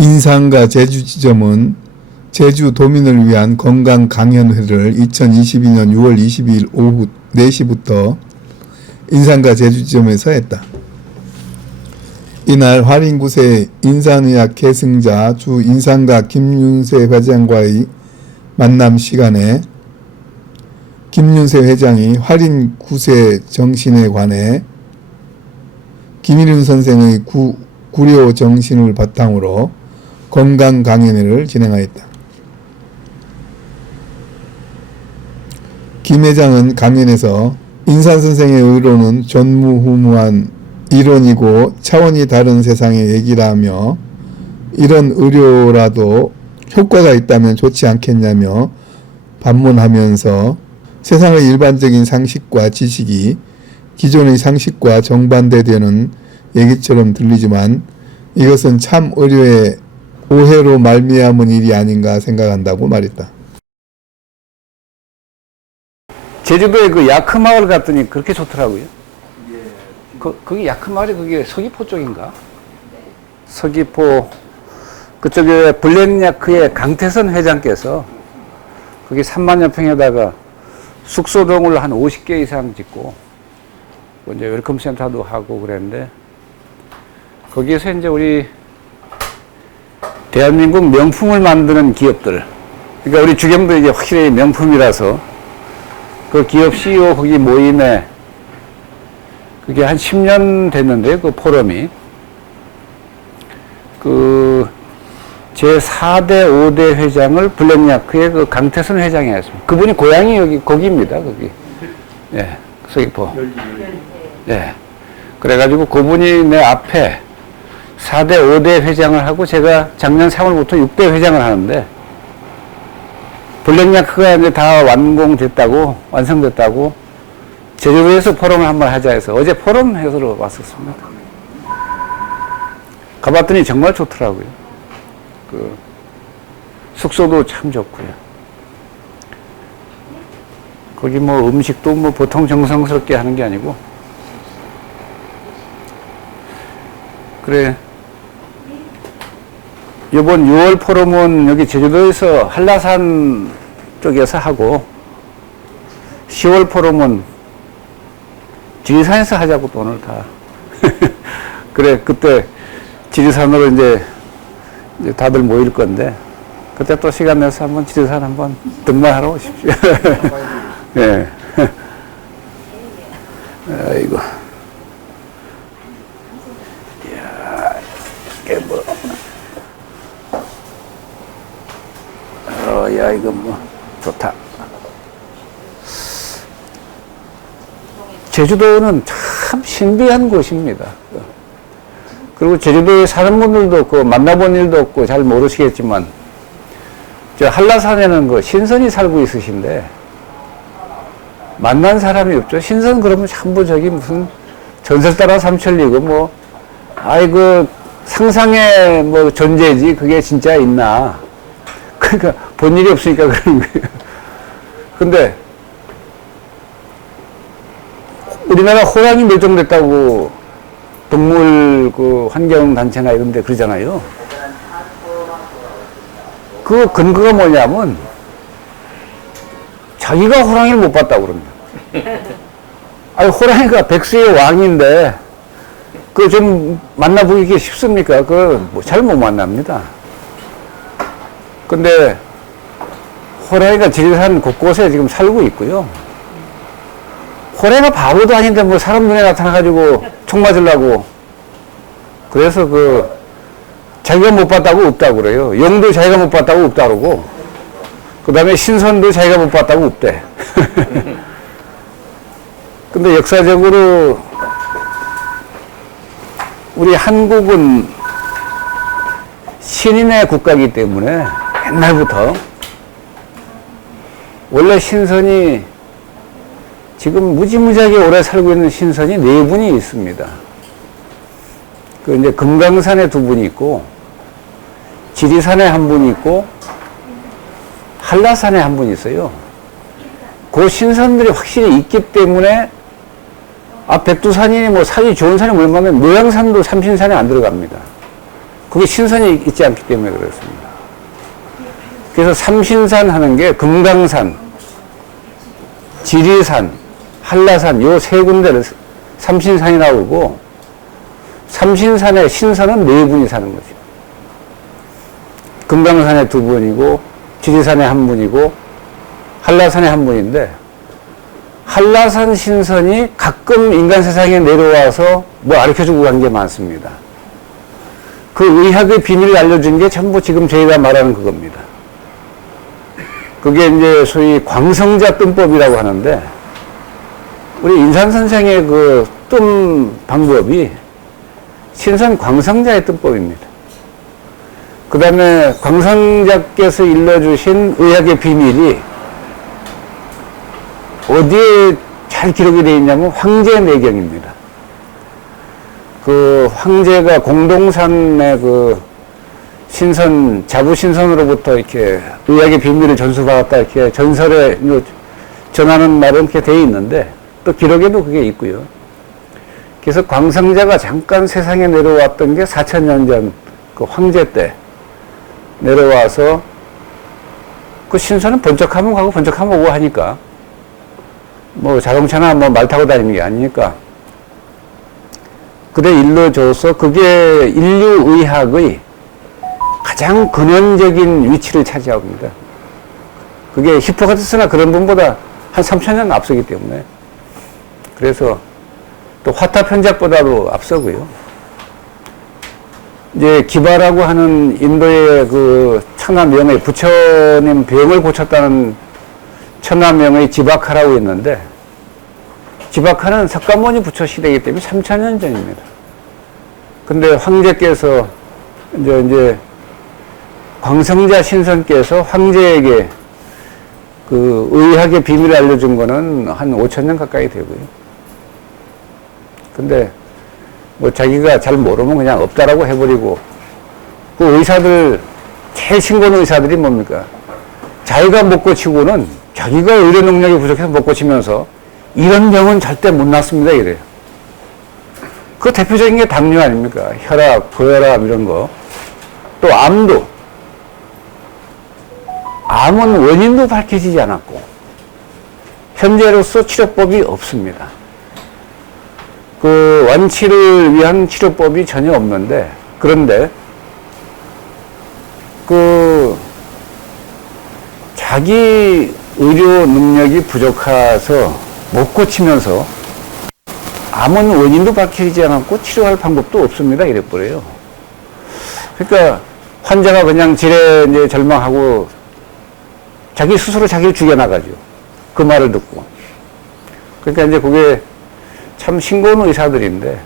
인산과 제주지점은 제주도민을 위한 건강강연회를 2022년 6월 22일 오후 4시부터 인산과 제주지점에서 했다. 이날 화린구세 인산의학 계승자 주 인산과 김윤세 회장과의 만남 시간에 김윤세 회장이 화린구세 정신에 관해 김일윤 선생의 구려 정신을 바탕으로 건강강연회를 진행하였다. 김 회장은 강연에서 인산 선생의 의로는 전무후무한 이론이고 차원이 다른 세상의 얘기라며 이런 의료라도 효과가 있다면 좋지 않겠냐며 반문하면서 세상의 일반적인 상식과 지식이 기존의 상식과 정반대되는 얘기처럼 들리지만 이것은 참 의료의 오해로 말미암은 일이 아닌가 생각한다고 말했다. 제주도에 그 야크마을 갔더니 그렇게 좋더라고요. 거기 야크마을이 그게 서귀포 쪽인가? 서귀포 그쪽에 블랙야크의 강태선 회장께서 거기 3만여 평에다가 숙소동을 한 50개 이상 짓고 이제 웰컴 센터도 하고 그랬는데 거기에서 이제 우리 대한민국 명품을 만드는 기업들, 그러니까 우리 주경도 이제 확실히 명품이라서 그 기업 CEO 거기 모임에 그게 한 10년 됐는데 그 포럼이 그 제4대 5대 회장을 블랙야크의 그 강태선 회장이 했습니다. 그분이 고향이 여기 거기입니다. 거기. 예. 서귀포. 예. 그래가지고 그분이 내 앞에 4대 5대 회장을 하고 제가 작년 3월부터 6대 회장을 하는데 블랙야크가 이제 다 완성됐다고 제주도에서 포럼을 한번 하자 해서 어제 포럼 해서 왔었습니다. 가봤더니 정말 좋더라고요. 그 숙소도 참 좋고요. 거기 뭐 음식도 뭐 보통 정성스럽게 하는 게 아니고 그래. 이번 6월 포럼은 여기 제주도에서 한라산 쪽에서 하고 10월 포럼은 지리산에서 하자고 또 오늘 다. 그래, 그때 지리산으로 이제 다들 모일 건데 그때 또 시간 내서 한번 지리산 한번 등반하러 오십시오. 예. 아이고. 이야, 이게 뭐. 야, 이거 뭐, 좋다. 제주도는 참 신비한 곳입니다. 그리고 제주도에 사는 분들도 없고, 만나본 일도 없고, 잘 모르시겠지만, 저 한라산에는 그 신선이 살고 있으신데, 만난 사람이 없죠. 신선 그러면 전부 저기 무슨 전설 따라 삼천리고, 뭐, 아이고, 상상의 뭐 존재지, 그게 진짜 있나. 그러니까 본 일이 없으니까 그런 거예요. 근데 우리나라 호랑이 멸종됐다고 동물 그 환경단체나 이런 데 그러잖아요. 그 근거가 뭐냐면 자기가 호랑이를 못 봤다고 그럽니다. 아니 호랑이가 백수의 왕인데 그 좀 만나보기 쉽습니까? 그 뭐 잘 못 만납니다. 근데 호랑이가 지리산 곳곳에 지금 살고 있고요. 호랑이가 바보도 아닌데 뭐 사람 눈에 나타나가지고 총 맞으려고. 그래서 그 자기가 못 봤다고 없다고 그래요. 용도 자기가 못 봤다고 없다고 그러고 그 다음에 신선도 자기가 못 봤다고 없대. 근데 역사적으로 우리 한국은 신인의 국가이기 때문에 옛날부터 원래 신선이 지금 무지무지하게 오래 살고 있는 신선이 네 분이 있습니다. 그 이제 금강산에 두 분이 있고, 지리산에 한 분이 있고, 한라산에 한 분이 있어요. 그 신선들이 확실히 있기 때문에, 백두산이 뭐 산이 좋은 산이 얼마면 노양산도 삼신산에 안 들어갑니다. 그게 신선이 있지 않기 때문에 그렇습니다. 그래서 삼신산 하는 게 금강산, 지리산, 한라산 요 세 군데를 삼신산이라고 그러고, 삼신산의 신선은 네 분이 사는 거죠. 금강산에 두 분이고, 지리산에 한 분이고, 한라산에 한 분인데, 한라산 신선이 가끔 인간 세상에 내려와서 뭐 가르쳐주고 간 게 많습니다. 그 의학의 비밀을 알려준 게 전부 지금 저희가 말하는 그겁니다. 그게 이제 소위 광성자 뜸법이라고 하는데, 우리 인산 선생의 그 뜸 방법이 신선 광성자의 뜸법입니다. 그 다음에 광성자께서 일러주신 의학의 비밀이 어디에 잘 기록이 되어 있냐면 황제내경입니다. 그 황제가 공동산의 그 신선, 자부신선으로부터 이렇게 의학의 비밀을 전수받았다 이렇게 전설에 전하는 말은 이렇게 되어 있는데 또 기록에도 그게 있고요. 그래서 광성자가 잠깐 세상에 내려왔던 게 4000년 전 그 황제 때 내려와서 그 신선은 번쩍하면 가고 번쩍하면 오고 하니까 뭐 자동차나 뭐 말 타고 다니는 게 아니니까 그래 일러줘서 그게 인류의학의 가장 근원적인 위치를 차지합니다. 그게 히포크라테스나 그런 분보다 한 3000년 앞서기 때문에 그래서 또 화타편작보다도 앞서고요. 이제 기바라고 하는 인도의 그 천하명의 부처님 병을 고쳤다는 천하명의 지바카라고 있는데 지바카는 석가모니 부처 시대이기 때문에 3000년 전입니다. 근데 황제께서 이제 광성자 신선께서 황제에게 그 의학의 비밀을 알려준 거는 한 5000년 가까이 되고요. 근데 뭐 자기가 잘 모르면 그냥 없다라고 해버리고 그 의사들 제일 신고는 의사들이 뭡니까? 자기가 못 고치고는 자기가 의료 능력이 부족해서 못 고치면서 이런 병은 절대 못 낫습니다 이래요. 그 대표적인 게 당뇨 아닙니까? 혈압, 고혈압 이런 거. 또 암도. 암은 원인도 밝혀지지 않았고 현재로서 치료법이 없습니다. 그 완치를 위한 치료법이 전혀 없는데 그런데 그 자기 의료 능력이 부족해서 못 고치면서 암은 원인도 밝혀지지 않았고 치료할 방법도 없습니다 이래버려요. 그러니까 환자가 그냥 지레 이제 절망하고 자기 스스로 자기를 죽여나가죠. 그 말을 듣고. 그러니까 이제 그게 참 싱거운 의사들인데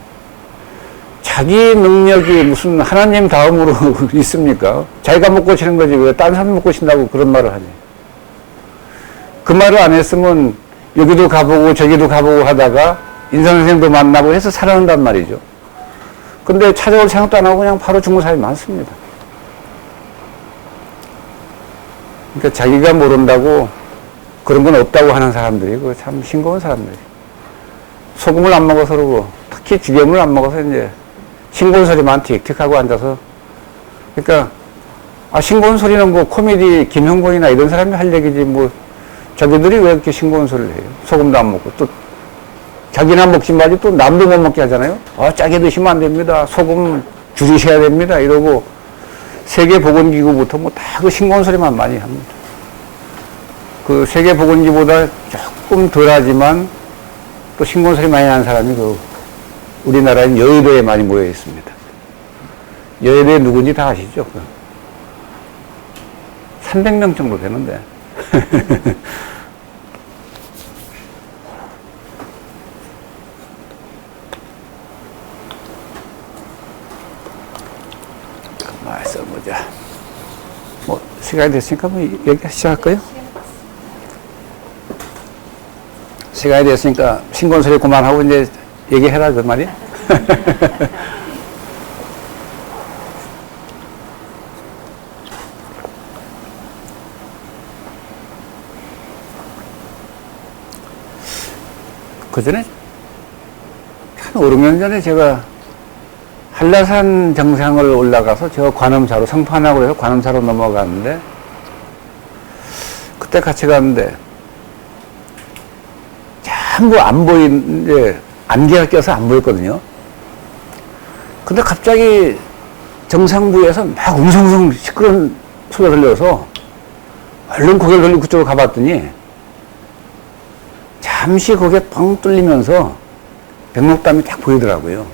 자기 능력이 무슨 하나님 다음으로 있습니까? 자기가 못 고치는 거지 왜 다른 사람이 못 고친다고 그런 말을 하니. 그 말을 안 했으면 여기도 가보고 저기도 가보고 하다가 인상선생도 만나고 해서 살아난단 말이죠. 근데 찾아올 생각도 안 하고 그냥 바로 죽는 사람이 많습니다. 그러니까 자기가 모른다고 그런 건 없다고 하는 사람들이 그 참 싱거운 사람들이. 소금을 안 먹어서 그러고 특히 죽염을 안 먹어서 이제 싱거운 소리만 틱틱하고 앉아서 그러니까 싱거운 소리는 뭐 코미디 김형곤이나 이런 사람이 할 얘기지 뭐 자기들이 왜 이렇게 싱거운 소리를 해요? 소금도 안 먹고 또 자기나 먹지 말지 또 남도 못 먹게 하잖아요. 짜게 드시면 안 됩니다. 소금 줄이셔야 됩니다. 이러고 세계보건기구부터 뭐 다 그 싱거운 소리만 많이 합니다. 그 세계보건기구보다 조금 덜하지만 또 싱거운 소리 많이 하는 사람이 그 우리나라는 여의도에 많이 모여 있습니다. 여의도에 누군지 다 아시죠? 300명 정도 되는데. 가만히 써보자. 뭐, 시간이 됐으니까 뭐, 얘기 시작할까요? 시간이 됐으니까 신곤 소리 그만하고 이제 얘기해라 그 말이야. 그 전에 한 5, 6년 전에 제가 한라산 정상을 올라가서 저 관음사로 성판하고 해서 관음사로 넘어갔는데 그때 같이 갔는데 전부 안 보이는데 안개가 껴서 안 보였거든요. 근데 갑자기 정상부에서 막 웅성웅성 시끄러운 소리가 들려서 얼른 고개를 돌리고 그쪽으로 가봤더니 잠시 거기에 뻥 뚫리면서 백록담이 딱 보이더라고요.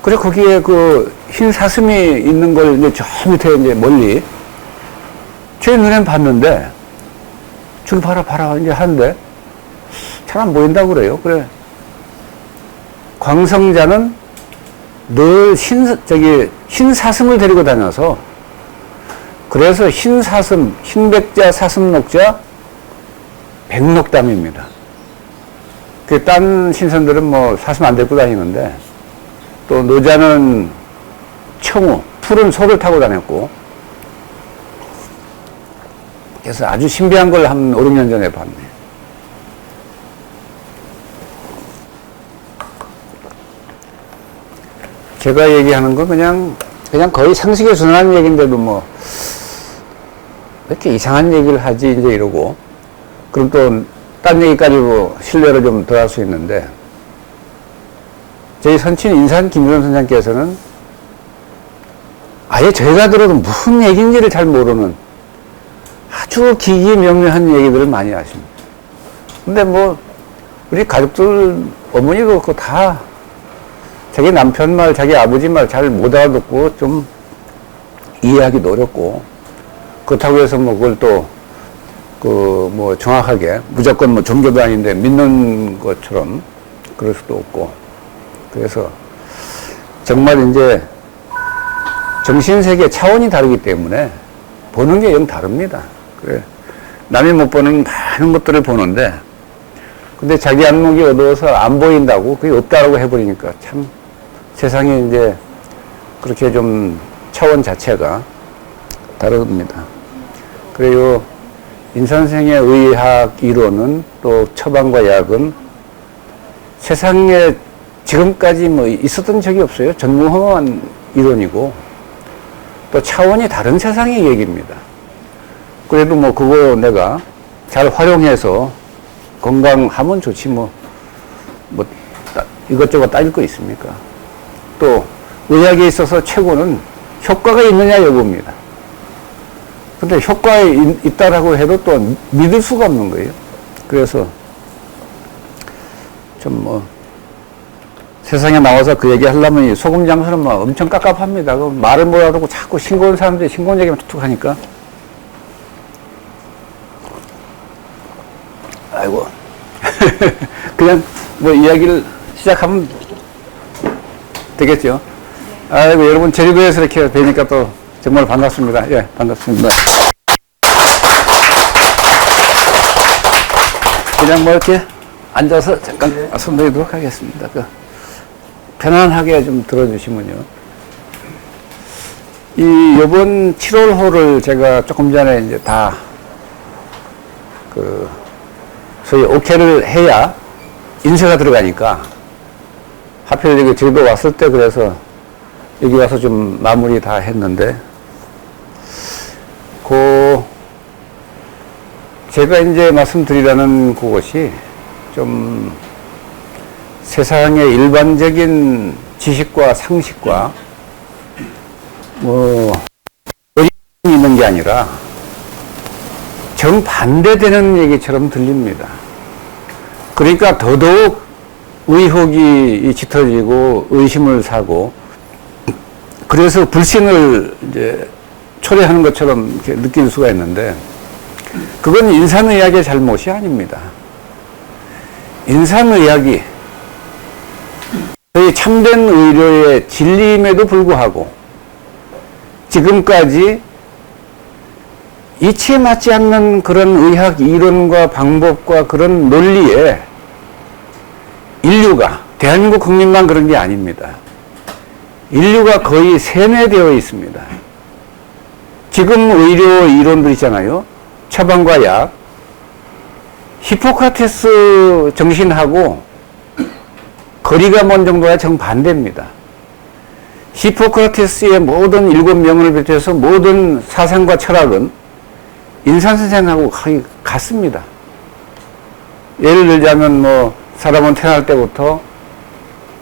그래 거기에 그 흰 사슴이 있는 걸 이제 저 밑에 이제 멀리 제 눈엔 봤는데 줄 봐라 봐라 이제 하는데 잘 안 보인다고 그래요. 그래 광성자는 늘 흰 사슴을 데리고 다녀서 그래서 흰 사슴, 흰백자, 사슴록자, 백록담입니다. 그 딴 신선들은 뭐 사슴 안 데리고 다니는데 또 노자는 청우, 푸른 소를 타고 다녔고 그래서 아주 신비한 걸 한 5, 6년 전에 봤네. 제가 얘기하는 건 그냥 거의 상식에 준하는 얘기인데도 뭐 왜 이렇게 이상한 얘기를 하지 이제 이러고 그럼 또 딴 얘기까지 뭐 신뢰를 좀 더 할 수 있는데 저희 선친 인산 김유선 선장께서는 아예 저희가 들어도 무슨 얘기인지를 잘 모르는 아주 기기명료한 얘기들을 많이 하십니다. 근데 뭐 우리 가족들 어머니도 그렇고 다 자기 남편 말, 자기 아버지 말 잘 못 알아듣고 좀 이해하기도 어렵고 그렇다고 해서 뭐 그걸 또 그 뭐 정확하게 무조건 뭐 종교도 아닌데 믿는 것처럼 그럴 수도 없고 그래서 정말 이제 정신세계 차원이 다르기 때문에 보는 게 영 다릅니다. 그래 남이 못 보는 많은 것들을 보는데 근데 자기 안목이 어두워서 안 보인다고 그게 없다라고 해버리니까 참 세상에 이제 그렇게 좀 차원 자체가 다릅니다. 그래요. 인선생의 의학 이론은 또 처방과 약은 세상에 지금까지 뭐 있었던 적이 없어요. 전무후무한 이론이고 또 차원이 다른 세상의 얘기입니다. 그래도 뭐 그거 내가 잘 활용해서 건강하면 좋지 뭐 이것저것 따질 거 있습니까? 또 의학에 있어서 최고는 효과가 있느냐 여부입니다. 근데 효과가 있다라고 해도 또 믿을 수가 없는 거예요. 그래서 좀 뭐 세상에 나와서 그 얘기 하려면 이 소금 장수는 막 엄청 깝깝합니다. 그 말을 못 알아듣고 자꾸 싱거운 사람들이 싱거운 얘기만 툭툭 하니까 아이고 그냥 뭐 이야기를 시작하면 되겠죠. 아이고 여러분 제주도에서 이렇게 뵈니까 또 정말 반갑습니다. 예, 반갑습니다. 그냥 뭐 이렇게 앉아서 잠깐 말씀 드리도록 하겠습니다. 편안하게 좀 들어주시면요. 이번 7월호를 제가 조금 전에 이제 다 소위 오케이를 해야 인쇄가 들어가니까 하필 여기 제주도 왔을 때 그래서 여기 와서 좀 마무리 다 했는데 제가 이제 말씀드리라는 그것이 좀 세상의 일반적인 지식과 상식과 뭐 있는 게 아니라 정반대되는 얘기처럼 들립니다. 그러니까 더더욱 의혹이 짙어지고 의심을 사고 그래서 불신을 이제 초래하는 것처럼 이렇게 느낄 수가 있는데 그건 인산의학의 잘못이 아닙니다. 인산의학이 저희 참된 의료의 진리임에도 불구하고 지금까지 이치에 맞지 않는 그런 의학 이론과 방법과 그런 논리에 인류가, 대한민국 국민만 그런 게 아닙니다. 인류가 거의 세뇌되어 있습니다. 지금 의료 이론들 있잖아요. 처방과 약. 히포크라테스 정신하고 거리가 먼 정도가 정반대입니다. 히포크라테스의 모든 7명을 비롯해서 모든 사상과 철학은 인산선생하고 거의 같습니다. 예를 들자면 뭐 사람은 태어날 때부터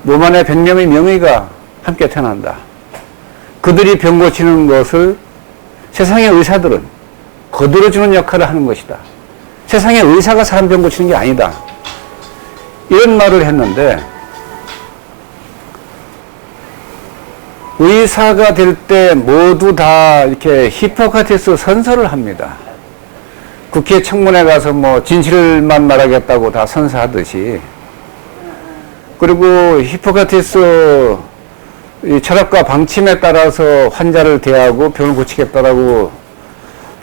몸 안에 100명의 명의가 함께 태어난다. 그들이 병 고치는 것을 세상의 의사들은 거들어주는 역할을 하는 것이다. 세상의 의사가 사람 병 고치는 게 아니다. 이런 말을 했는데 의사가 될 때 모두 다 이렇게 히포크라테스 선서를 합니다. 국회 청문회 가서 뭐 진실만 말하겠다고 다 선서하듯이. 그리고 히포크라테스 철학과 방침에 따라서 환자를 대하고 병을 고치겠다라고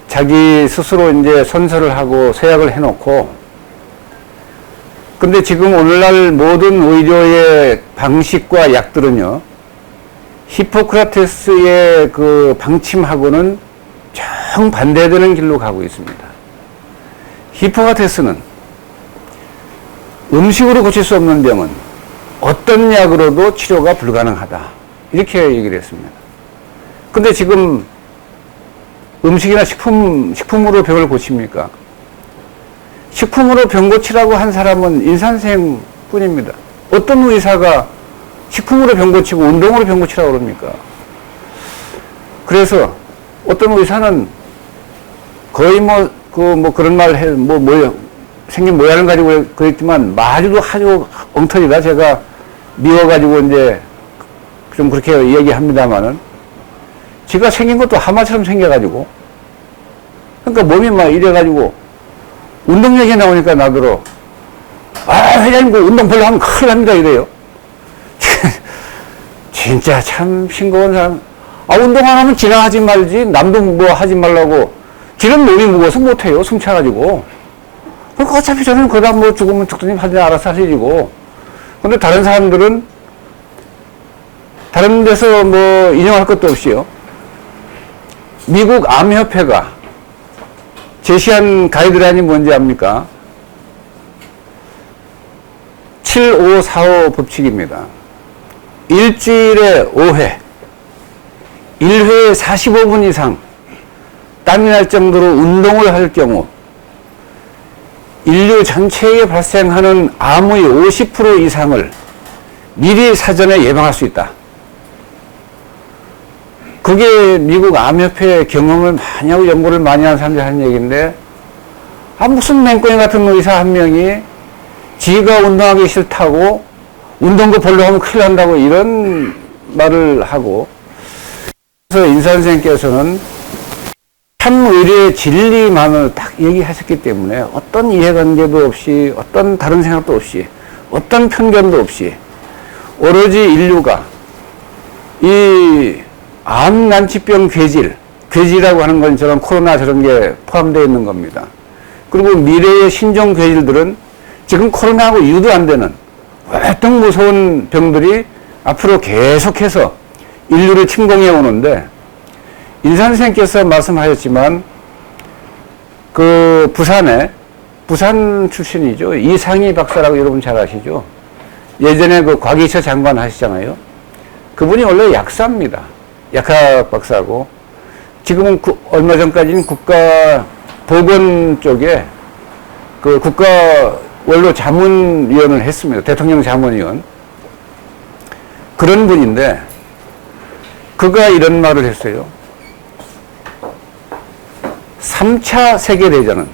자기 스스로 이제 선서를 하고 서약을 해놓고, 근데 지금 오늘날 모든 의료의 방식과 약들은요, 히포크라테스의 그 방침하고는 정반대되는 길로 가고 있습니다. 히포크라테스는 음식으로 고칠 수 없는 병은 어떤 약으로도 치료가 불가능하다. 이렇게 얘기를 했습니다. 근데 지금 음식이나 식품으로 병을 고칩니까? 식품으로 병 고치라고 한 사람은 인산생 뿐입니다. 어떤 의사가 식품으로 병 고치고 운동으로 병 고치라고 그럽니까? 그래서 어떤 의사는 거의 그런 말 해, 생긴 모양을 가지고 그랬지만, 말도 아주 엉터리다. 제가 미워가지고 이제 좀 그렇게 얘기합니다만은, 지가 생긴 것도 하마처럼 생겨가지고, 그러니까 몸이 막 이래가지고, 운동 얘기 나오니까 나더러, 회장님 그 운동 별로 하면 큰일 납니다. 이래요. 진짜 참 싱거운 사람. 운동 안 하면 지나 하지 말지. 남도 뭐 하지 말라고. 지는 몸이 무거워서 못해요. 숨차가지고. 그러니까 어차피 저는 그러다 뭐 죽으면 죽더니 하더니 알아서 할 일이고. 근데 다른 사람들은 다른 데서 뭐 인용할 것도 없이요. 미국 암협회가 제시한 가이드라인이 뭔지 압니까? 7545 법칙입니다. 일주일에 5회, 1회에 45분 이상 땀이 날 정도로 운동을 할 경우 인류 전체에 발생하는 암의 50% 이상을 미리 사전에 예방할 수 있다. 그게 미국 암협회 경험을 많이 하고 연구를 많이 한 사람들이 하는 얘기인데, 무슨 맹꽁이 같은 의사 한 명이 지가 운동하기 싫다고 운동도 별로 하면 큰일 난다고 이런 말을 하고, 그래서 인사 선생님께서는 참 의료의 진리만을 딱 얘기하셨기 때문에 어떤 이해관계도 없이, 어떤 다른 생각도 없이, 어떤 편견도 없이 오로지 인류가 이 암난치병 괴질이라고 하는 건 저런 코로나 저런 게 포함되어 있는 겁니다. 그리고 미래의 신종 괴질들은 지금 코로나하고 유도 안 되는 월등 무서운 병들이 앞으로 계속해서 인류를 침공해 오는데, 인산 선생님께서 말씀하셨지만 그 부산 출신이죠. 이상희 박사라고 여러분 잘 아시죠? 예전에 그 과기처 장관 하시잖아요. 그분이 원래 약사입니다. 약학 박사고, 지금은 얼마 전까지는 국가보건 쪽에 그 국가 원로 자문위원을 했습니다. 대통령 자문위원. 그런 분인데, 그가 이런 말을 했어요. 3차 세계대전은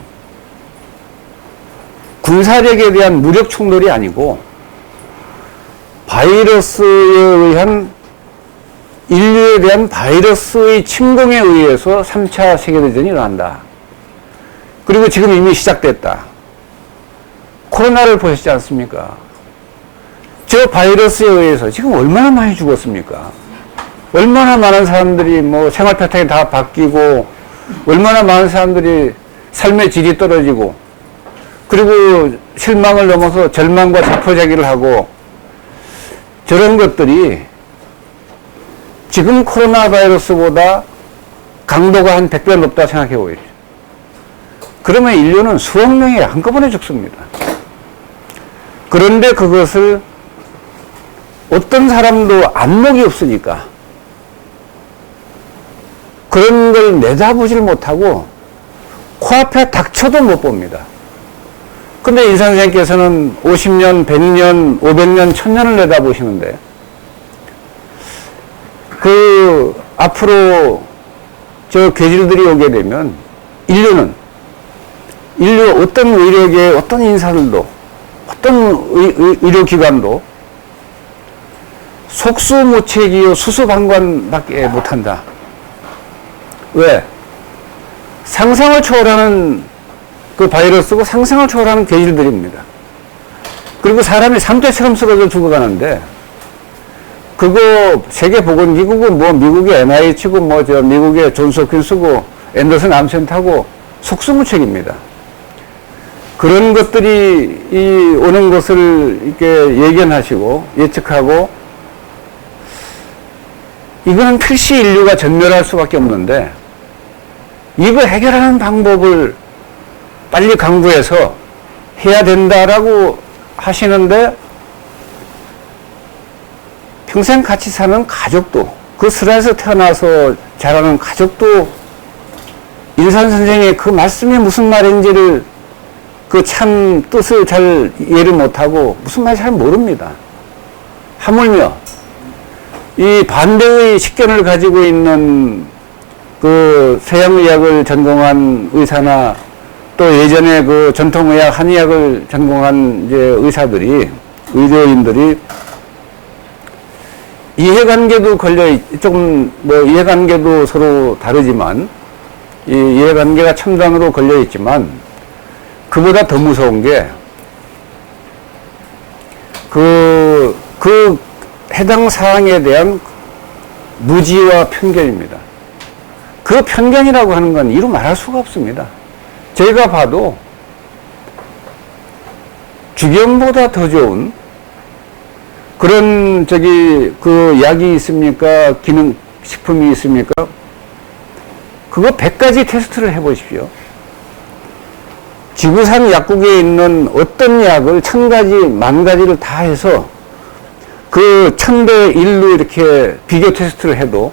군사력에 대한 무력 충돌이 아니고 바이러스에 의한, 인류에 대한 바이러스의 침공에 의해서 3차 세계대전이 일어난다. 그리고 지금 이미 시작됐다. 코로나를 보셨지 않습니까? 저 바이러스에 의해서 지금 얼마나 많이 죽었습니까? 얼마나 많은 사람들이 뭐 생활 패턴이 다 바뀌고, 얼마나 많은 사람들이 삶의 질이 떨어지고, 그리고 실망을 넘어서 절망과 자포자기를 하고 저런 것들이 지금 코로나 바이러스보다 강도가 한 100배 높다 생각해 보십시오. 그러면 인류는 수억 명이 한꺼번에 죽습니다. 그런데 그것을 어떤 사람도 안목이 없으니까 그런 걸 내다보질 못하고 코앞에 닥쳐도 못 봅니다. 근데 인 선생님께서는 50년, 100년, 500년, 1000년을 내다보시는데 그 앞으로 저 괴질들이 오게 되면 인류 어떤 의료계, 어떤 인사들도, 어떤 의료기관도 속수무책이요 수수방관밖에 못한다. 왜? 상상을 초월하는 그 바이러스고 상상을 초월하는 괴질들입니다. 그리고 사람이 상태처럼 쓰러져 죽어가는데 그거 세계보건기구고 뭐 미국의 NIH고 뭐 저 미국의 존스홉킨스고 앤더슨 암센터고 속수무책입니다. 그런 것들이 이 오는 것을 이렇게 예견하시고 예측하고 이거는 필시 인류가 전멸할 수밖에 없는데 이거 해결하는 방법을 빨리 강구해서 해야 된다라고 하시는데 평생 같이 사는 가족도 그 스라에서 태어나서 자라는 가족도 인산 선생의 그 말씀이 무슨 말인지를 그 참 뜻을 잘 이해를 못하고 무슨 말인지 잘 모릅니다. 하물며 이 반대의 식견을 가지고 있는 그 서양의학을 전공한 의사나 또 예전에 그 전통의학, 한의학을 전공한 이제 의사들이, 의료인들이 이해관계도 조금 뭐 이해관계도 서로 다르지만 이 이해관계가 첨단으로 걸려 있지만 그보다 더 무서운 게 그 해당 사항에 대한 무지와 편견입니다. 그 편견이라고 하는 건 이루 말할 수가 없습니다. 저희가 봐도 주견보다 더 좋은 그런 그 약이 있습니까? 기능식품이 있습니까? 그거 100가지 테스트를 해보십시오. 지구상 약국에 있는 어떤 약을 1000가지, 10,000가지를 다 해서 그 1000대 1로 이렇게 비교 테스트를 해도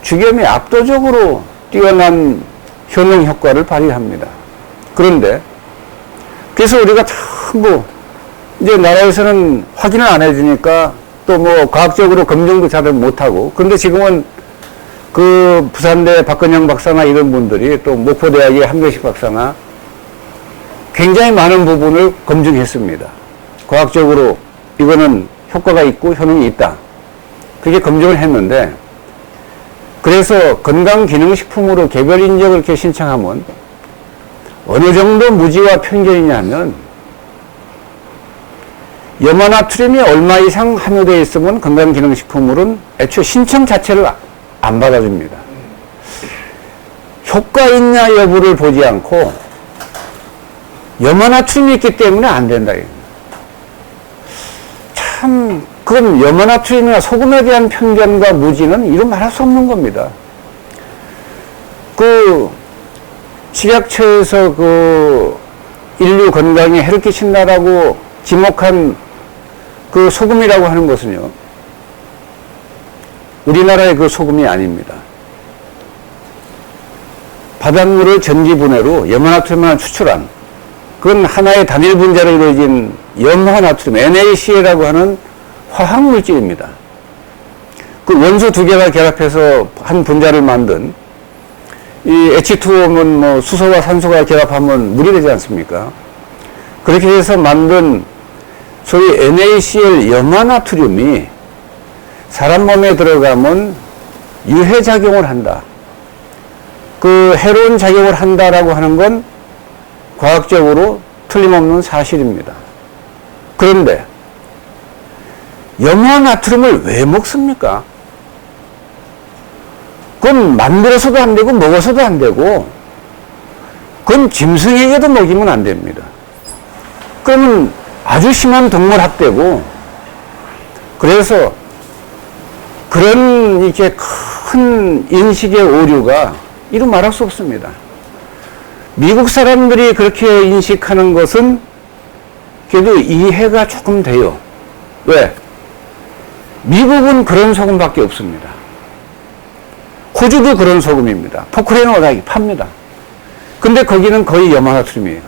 주겸이 압도적으로 뛰어난 효능 효과를 발휘합니다. 그런데 그래서 우리가 전부 이제 나라에서는 확인을 안 해주니까 또 뭐 과학적으로 검증도 잘 못하고 그런데 지금은 그 부산대 박근영 박사나 이런 분들이 또 목포대학의 한교식 박사나 굉장히 많은 부분을 검증했습니다. 과학적으로 이거는 효과가 있고 효능이 있다. 그렇게 검증을 했는데 그래서 건강기능식품으로 개별 인정을 이렇게 신청하면 어느 정도 무지와 편견이냐면 염화나트륨이 얼마 이상 함유되어 있으면 건강기능식품으로는 애초에 신청 자체를 안 받아줍니다. 효과 있냐 여부를 보지 않고 염화나트륨이 있기 때문에 안 된다. 참 그건 염화나트륨이나 소금에 대한 편견과 무지는 이루 말할 수 없는 겁니다. 그 식약처에서 그 인류 건강에 해를 끼친다라고 지목한 그 소금이라고 하는 것은요, 우리나라의 그 소금이 아닙니다. 바닷물을 전기분해로 염화나트륨을 추출한 그건 하나의 단일 분자로 이루어진 염화나트륨, NaCl이라고 하는 화학물질입니다. 그 원소 두 개가 결합해서 한 분자를 만든 이 H2O면 뭐 수소와 산소가 결합하면 물이 되지 않습니까? 그렇게 해서 만든 소위 NaCl 염화나트륨이 사람 몸에 들어가면 유해작용을 한다. 그 해로운 작용을 한다라고 하는 건 과학적으로 틀림없는 사실입니다. 그런데 염화나트륨을 왜 먹습니까? 그건 만들어서도 안 되고 먹어서도 안 되고 그건 짐승에게도 먹이면 안 됩니다. 그러면 아주 심한 동물학대고, 그래서 그런 이렇게 큰 인식의 오류가 이루 말할 수 없습니다. 미국 사람들이 그렇게 인식하는 것은 그래도 이해가 조금 돼요. 왜? 미국은 그런 소금밖에 없습니다. 호주도 그런 소금입니다. 포크레인 워낙 팝니다. 근데 거기는 거의 염화나트륨이에요.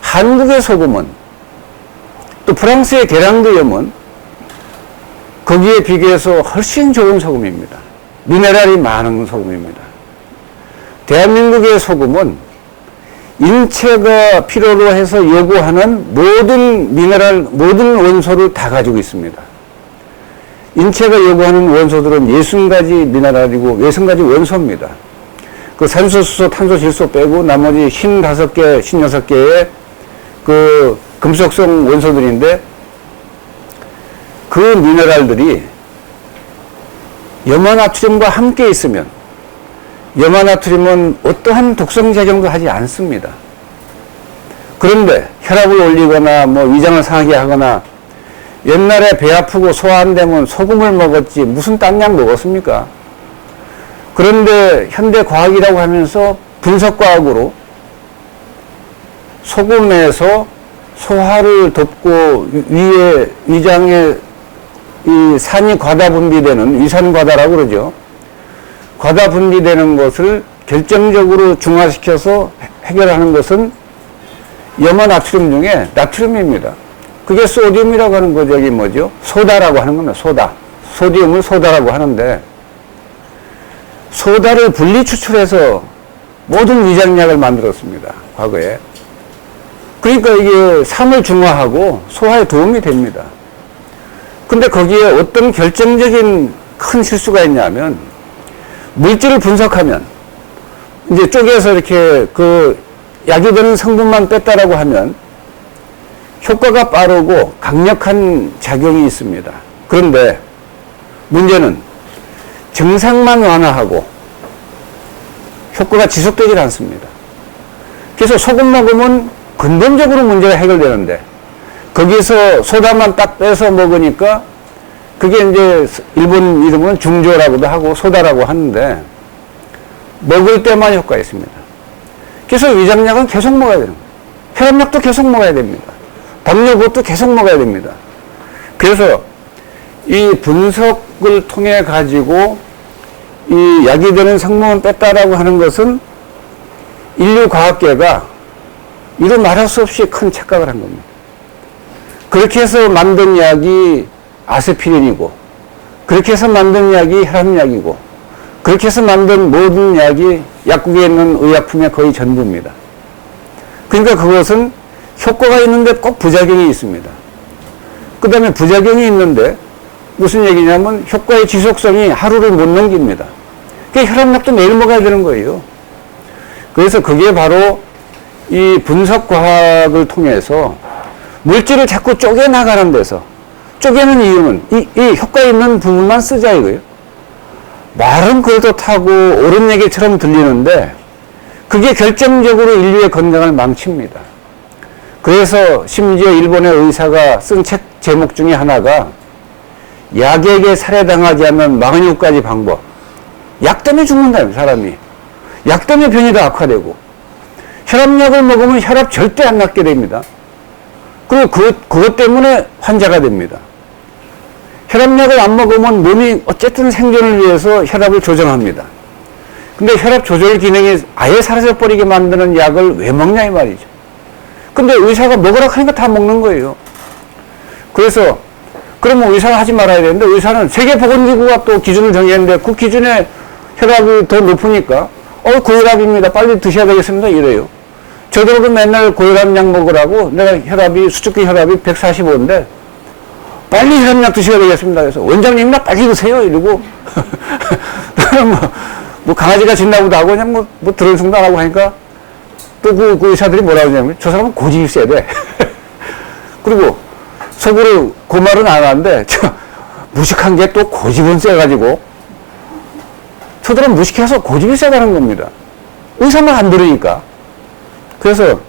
한국의 소금은, 또 프랑스의 계량두염은 거기에 비교해서 훨씬 좋은 소금입니다. 미네랄이 많은 소금입니다. 대한민국의 소금은 인체가 필요로 해서 요구하는 모든 미네랄, 모든 원소를 다 가지고 있습니다. 인체가 요구하는 원소들은 60가지 미네랄이고 60가지 원소입니다. 그 산소, 수소, 탄소, 질소 빼고 나머지 55개, 56개의 그 금속성 원소들인데, 그 미네랄들이 염화나트륨과 함께 있으면, 염화나트륨은 어떠한 독성 작용도 하지 않습니다. 그런데 혈압을 올리거나 뭐 위장을 상하게 하거나, 옛날에 배 아프고 소화 안 되면 소금을 먹었지 무슨 딴 약 먹었습니까? 그런데 현대 과학이라고 하면서 분석과학으로 소금에서 소화를 돕고 위에 위장에 이 산이 과다 분비되는, 위산과다라고 그러죠. 과다 분비되는 것을 결정적으로 중화시켜서 해결하는 것은 염화나트륨 중에 나트륨입니다. 그게 소디움이라고 하는 거, 저기 뭐죠? 소다라고 하는 겁니다. 소다. 소디움을 소다라고 하는데, 소다를 분리 추출해서 모든 위장약을 만들었습니다. 과거에. 그러니까 이게 산을 중화하고 소화에 도움이 됩니다. 근데 거기에 어떤 결정적인 큰 실수가 있냐면, 물질을 분석하면, 이제 쪼개서 이렇게 그 약이 되는 성분만 뺐다라고 하면 효과가 빠르고 강력한 작용이 있습니다. 그런데 문제는 증상만 완화하고 효과가 지속되질 않습니다. 그래서 소금 먹으면 근본적으로 문제가 해결되는데, 거기서 소다만 딱 빼서 먹으니까 그게 이제 일본 이름은 중조라고도 하고 소다라고 하는데, 먹을 때만 효과가 있습니다. 그래서 위장약은 계속 먹어야 됩니다. 혈압약도 계속 먹어야 됩니다. 당뇨것도 계속 먹어야 됩니다. 그래서 이 분석을 통해 가지고 이 약이 되는 성분을 뺐다라고 하는 것은 인류 과학계가 이루 말할 수 없이 큰 착각을 한 겁니다. 그렇게 해서 만든 약이 아스피린이고, 그렇게 해서 만든 약이 혈압약이고, 그렇게 해서 만든 모든 약이 약국에 있는 의약품의 거의 전부입니다. 그러니까 그것은 효과가 있는데 꼭 부작용이 있습니다. 그 다음에 부작용이 있는데 무슨 얘기냐면 효과의 지속성이 하루를 못 넘깁니다. 그러니까 혈압약도 매일 먹어야 되는 거예요. 그래서 그게 바로 이 분석과학을 통해서 물질을 자꾸 쪼개나가는 데서, 쪼개는 이유는 이 효과 있는 부분만 쓰자 이거예요. 말은 그렇다고 옳은 얘기처럼 들리는데 그게 결정적으로 인류의 건강을 망칩니다. 그래서 심지어 일본의 의사가 쓴 책 제목 중에 하나가 약에게 살해당하지 않는 47가지 방법. 약 때문에 죽는다며, 사람이. 약 때문에 병이 더 악화되고, 혈압약을 먹으면 혈압 절대 안 낮게 됩니다. 그리고 그것 때문에 환자가 됩니다. 혈압약을 안 먹으면 몸이 어쨌든 생존을 위해서 혈압을 조정합니다. 근데 혈압 조절 기능이 아예 사라져버리게 만드는 약을 왜 먹냐 이 말이죠. 근데 의사가 먹으라고 하니까 다 먹는 거예요. 그래서 그러면 의사가 하지 말아야 되는데, 의사는 세계보건기구가 또 기준을 정했는데 그 기준에 혈압이 더 높으니까 고혈압입니다, 빨리 드셔야 되겠습니다 이래요. 저더러도 맨날 고혈압약 먹으라고, 내가 혈압이, 수축기 혈압이 145인데 빨리 혈압약 드셔야 되겠습니다. 그래서 원장님 나 빨리 드세요 이러고 뭐 강아지가 짖나보다 하고 그냥 뭐 들은 생각 안 하고 하니까 또 그 의사들이 뭐라고 하냐면 저 사람은 고집이 세야 돼. 그리고 속으로 그 말은 안 하는데 무식한 게 또 고집은 세가지고 저들은 무식해서 고집이 세다는 겁니다. 의사만 안 들으니까. 그래서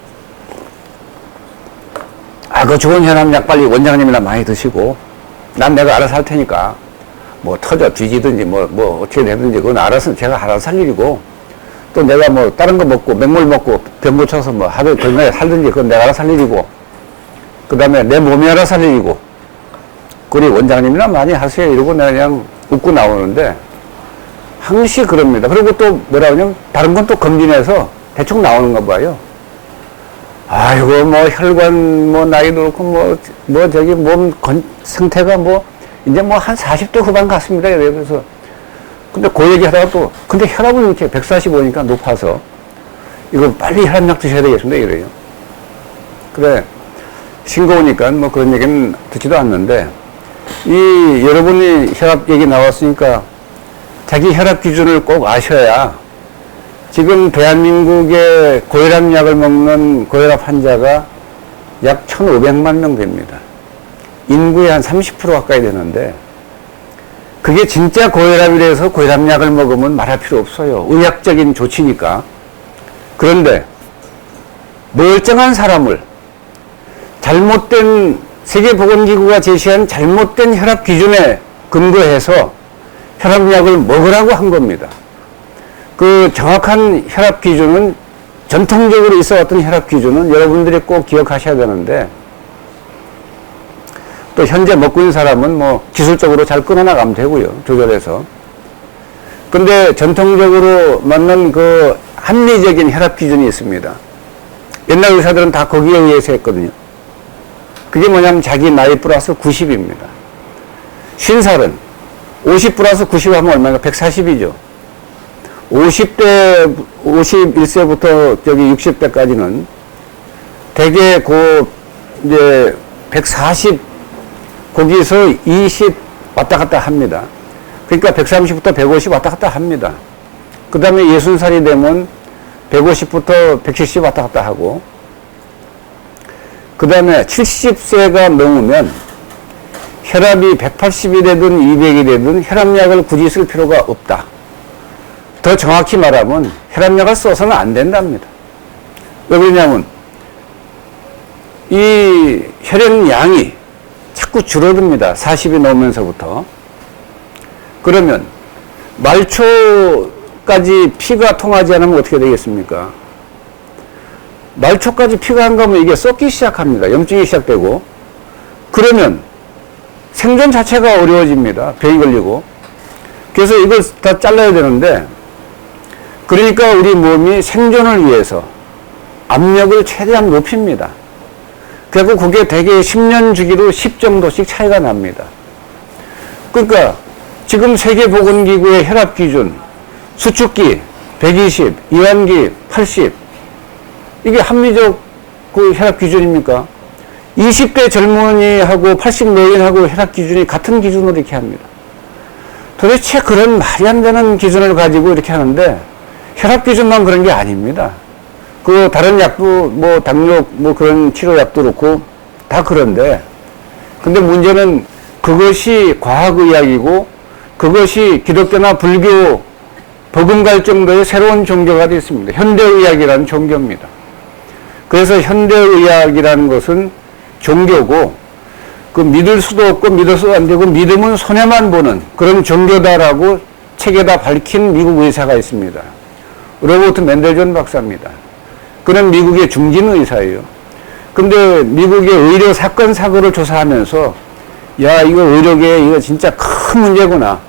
그 좋은 혈압약 빨리 원장님이나 많이 드시고 난 내가 알아서 할 테니까 뭐 터져 뒤지든지 뭐 어떻게 되든지 그건 알아서 제가 알아서 할 일이고, 또 내가 뭐 다른 거 먹고 맹물 먹고 병 고쳐서 뭐 하루 건강에 살든지 그건 내가 알아서 할 일이고, 그 다음에 내 몸이 알아서 할 일이고, 그리 원장님이나 많이 하세요 이러고 내가 그냥 웃고 나오는데 항시 그럽니다. 그리고 또 뭐라 그러냐면 다른 건 또 검진해서 대충 나오는가 봐요. 이거 뭐 혈관 뭐 나이도 그렇고 뭐 저기 몸 상태가 뭐 이제 뭐 한 40대 후반 같습니다. 그래서 근데 그 얘기 하다가 또 근데 혈압은 이렇게 145니까 높아서 이거 빨리 혈압약 드셔야 되겠습니다 이래요. 그래 싱거우니까 뭐 그런 얘기는 듣지도 않는데, 이 여러분이 혈압 얘기 나왔으니까 자기 혈압 기준을 꼭 아셔야. 지금 대한민국의 고혈압 약을 먹는 고혈압 환자가 약 1,500만 명 됩니다. 인구의 한 30% 가까이 되는데, 그게 진짜 고혈압이라서 고혈압 약을 먹으면 말할 필요 없어요. 의학적인 조치니까. 그런데 멀쩡한 사람을 잘못된 세계보건기구가 제시한 잘못된 혈압 기준에 근거해서 혈압약을 먹으라고 한 겁니다. 그 정확한 혈압 기준은, 전통적으로 있어왔던 혈압 기준은 여러분들이 꼭 기억하셔야 되는데, 또 현재 먹고 있는 사람은 뭐 기술적으로 잘 끊어나가면 되고요, 조절해서. 근데 전통적으로 맞는 그 합리적인 혈압 기준이 있습니다. 옛날 의사들은 다 거기에 의해서 했거든요. 그게 뭐냐면 자기 나이 플러스 90입니다. 50살은 50 플러스 90 하면 얼마인가? 140이죠. 50대, 51세부터 저기 60대까지는 대개 이제 140, 거기서 20 왔다 갔다 합니다. 그러니까 130부터 150 왔다 갔다 합니다. 그 다음에 60살이 되면 150부터 170 왔다 갔다 하고, 그 다음에 70세가 넘으면 혈압이 180이 되든 200이 되든 혈압약을 굳이 쓸 필요가 없다. 더 정확히 말하면 혈압약을 써서는 안 된답니다. 왜 그러냐면 이 혈액량이 자꾸 줄어듭니다. 40이 넘으면서부터. 그러면 말초까지 피가 통하지 않으면 어떻게 되겠습니까? 말초까지 피가 안 가면 이게 썩기 시작합니다. 염증이 시작되고. 그러면 생존 자체가 어려워집니다. 병이 걸리고. 그래서 이걸 다 잘라야 되는데, 그러니까 우리 몸이 생존을 위해서 압력을 최대한 높입니다. 그리고 그게 대개 10년 주기로 10 정도씩 차이가 납니다. 그러니까 지금 세계보건기구의 혈압 기준, 수축기 120, 이완기 80, 이게 합리적 그 혈압 기준입니까? 20대 젊은이하고 80 노인하고 혈압 기준이 같은 기준으로 이렇게 합니다. 도대체 그런 말이 안 되는 기준을 가지고 이렇게 하는데, 혈압 기준만 그런 게 아닙니다. 그 다른 약도 뭐 당뇨 뭐 그런 치료약도 그렇고 다 그런데, 근데 문제는 그것이 과학의학이고 그것이 기독교나 불교 버금갈 정도의 새로운 종교가 됐습니다. 현대의학이라는 종교입니다. 그래서 현대의학이라는 것은 종교고, 그 믿을 수도 없고 믿어서도 안 되고 믿으면 손해만 보는 그런 종교다라고 책에다 밝힌 미국 의사가 있습니다. 로버트 맨델존 박사입니다. 그는 미국의 중진 의사예요. 근데 미국의 의료 사건 사고를 조사하면서 야, 이거 의료계 이거 진짜 큰 문제구나.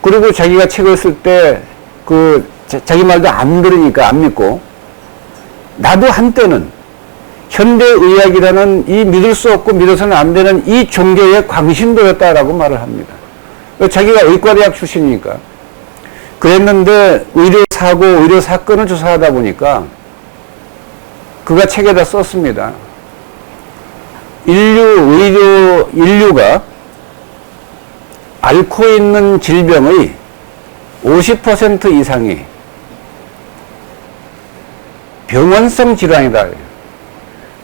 그리고 자기가 책을 쓸 때 자기 말도 안 들으니까 안 믿고, 나도 한때는 현대의학이라는 이 믿을 수 없고 믿어서는 안 되는 이 종교의 광신도였다라고 말을 합니다. 자기가 의과대학 출신이니까. 그랬는데 의료사고, 의료사건을 조사하다 보니까 그가 책에다 썼습니다. 인류가 앓고 있는 질병의 50% 이상이 병원성 질환이다.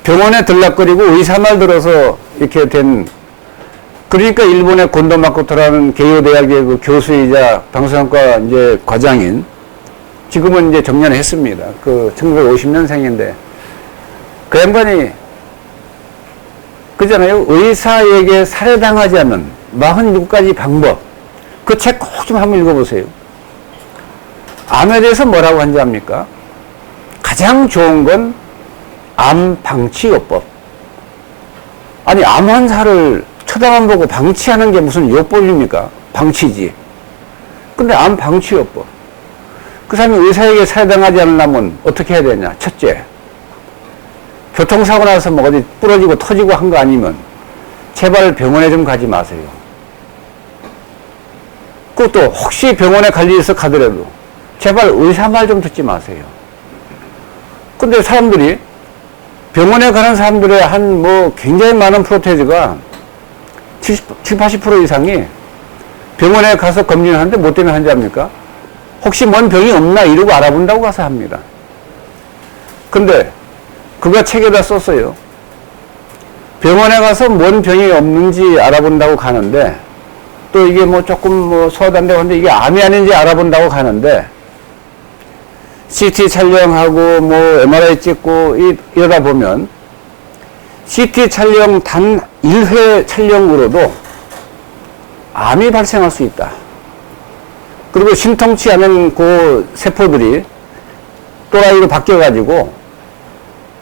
병원에 들락거리고 의사 말 들어서 이렇게 된, 그러니까 일본의 곤도 마코토라는 게이오 대학의 그 교수이자 방사선과 이제 과장인 지금은 이제 정년했습니다. 그 1950년생인데 그 양반이 그잖아요. 의사에게 살해당하지 않는 47가지 방법. 그 책 꼭 좀 한번 읽어보세요. 암에 대해서 뭐라고 한지 압니까? 가장 좋은 건 암 방치요법. 아니, 암 환자를 쳐다만 보고 방치하는 게 무슨 요법입니까? 방치지. 근데 암 방치요법. 그 사람이 의사에게 살해당하지 않으려면 어떻게 해야 되냐? 첫째, 교통사고 나서 뭐 어디 부러지고 터지고 한 거 아니면 제발 병원에 좀 가지 마세요. 그것도 혹시 병원에 갈 일이 있어 가더라도 제발 의사 말 좀 듣지 마세요. 근데 사람들이 병원에 가는 사람들의 한 뭐 굉장히 많은 프로테이지가 80% 이상이 병원에 가서 검진을 하는데 뭐 때문에 하는지 압니까? 혹시 뭔 병이 없나 이러고 알아본다고 가서 합니다. 근데 그가 책에다 썼어요. 병원에 가서 뭔 병이 없는지 알아본다고 가는데 또 이게 뭐 조금 뭐 소화도 안 되고 하는데 이게 암이 아닌지 알아본다고 가는데 CT 촬영하고 뭐 MRI 찍고 이러다 보면 CT 촬영 단 1회 촬영으로도 암이 발생할 수 있다. 그리고 심통치 않은 그 세포들이 또라이로 바뀌어가지고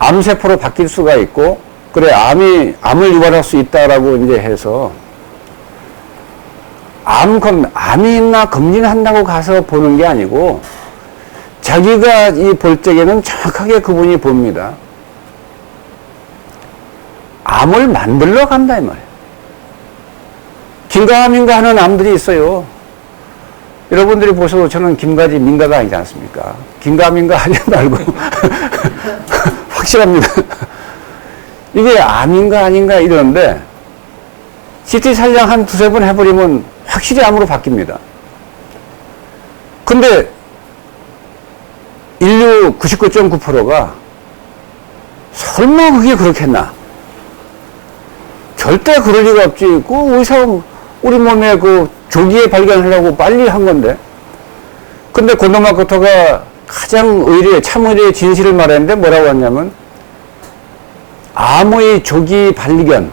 암세포로 바뀔 수가 있고, 그래, 암을 유발할 수 있다라고 이제 해서 암이 있나 검진한다고 가서 보는 게 아니고 자기가 이 볼 적에는 정확하게 그분이 봅니다. 암을 만들러 간다 이 말이에요. 김가민가 하는 암들이 있어요. 여러분들이 보셔도 저는 김가지 민가가 아니지 않습니까? 김가민가 하지 말고 확실합니다. 이게 암인가 아닌가 이러는데 CT 촬영 한 두세 번 해버리면 확실히 암으로 바뀝니다. 근데 인류 99.9%가 설마 그게 그렇겠나? 절대 그럴 리가 없지. 그 의사 우리 몸에 그 조기에 발견하려고 빨리 한 건데. 근데 곤도마코토가 가장 참의리의 진실을 말했는데 뭐라고 했냐면 암의 조기 발견,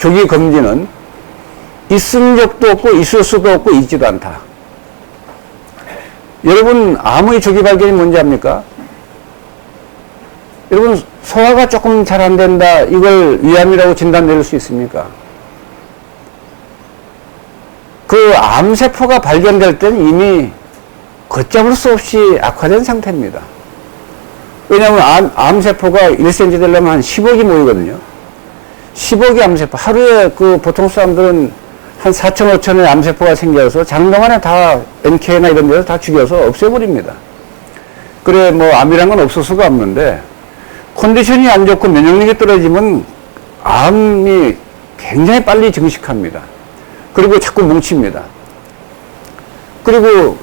조기 검진은 있은 적도 없고 있을 수도 없고 있지도 않다. 여러분, 암의 조기 발견이 뭔지 압니까? 여러분, 소화가 조금 잘 안 된다, 이걸 위암이라고 진단 내릴 수 있습니까? 그 암세포가 발견될 때는 이미 걷잡을 수 없이 악화된 상태입니다. 왜냐하면 암세포가 1cm 되려면 한 10억이 모이거든요. 10억의 암세포. 하루에 그 보통 사람들은 한 4천, 5천의 암세포가 생겨서 장동안에 다 NK나 이런 데서 다 죽여서 없애버립니다. 그래, 뭐 암이란 건 없을 수가 없는데 컨디션이 안 좋고 면역력이 떨어지면 암이 굉장히 빨리 증식합니다. 그리고 자꾸 뭉칩니다. 그리고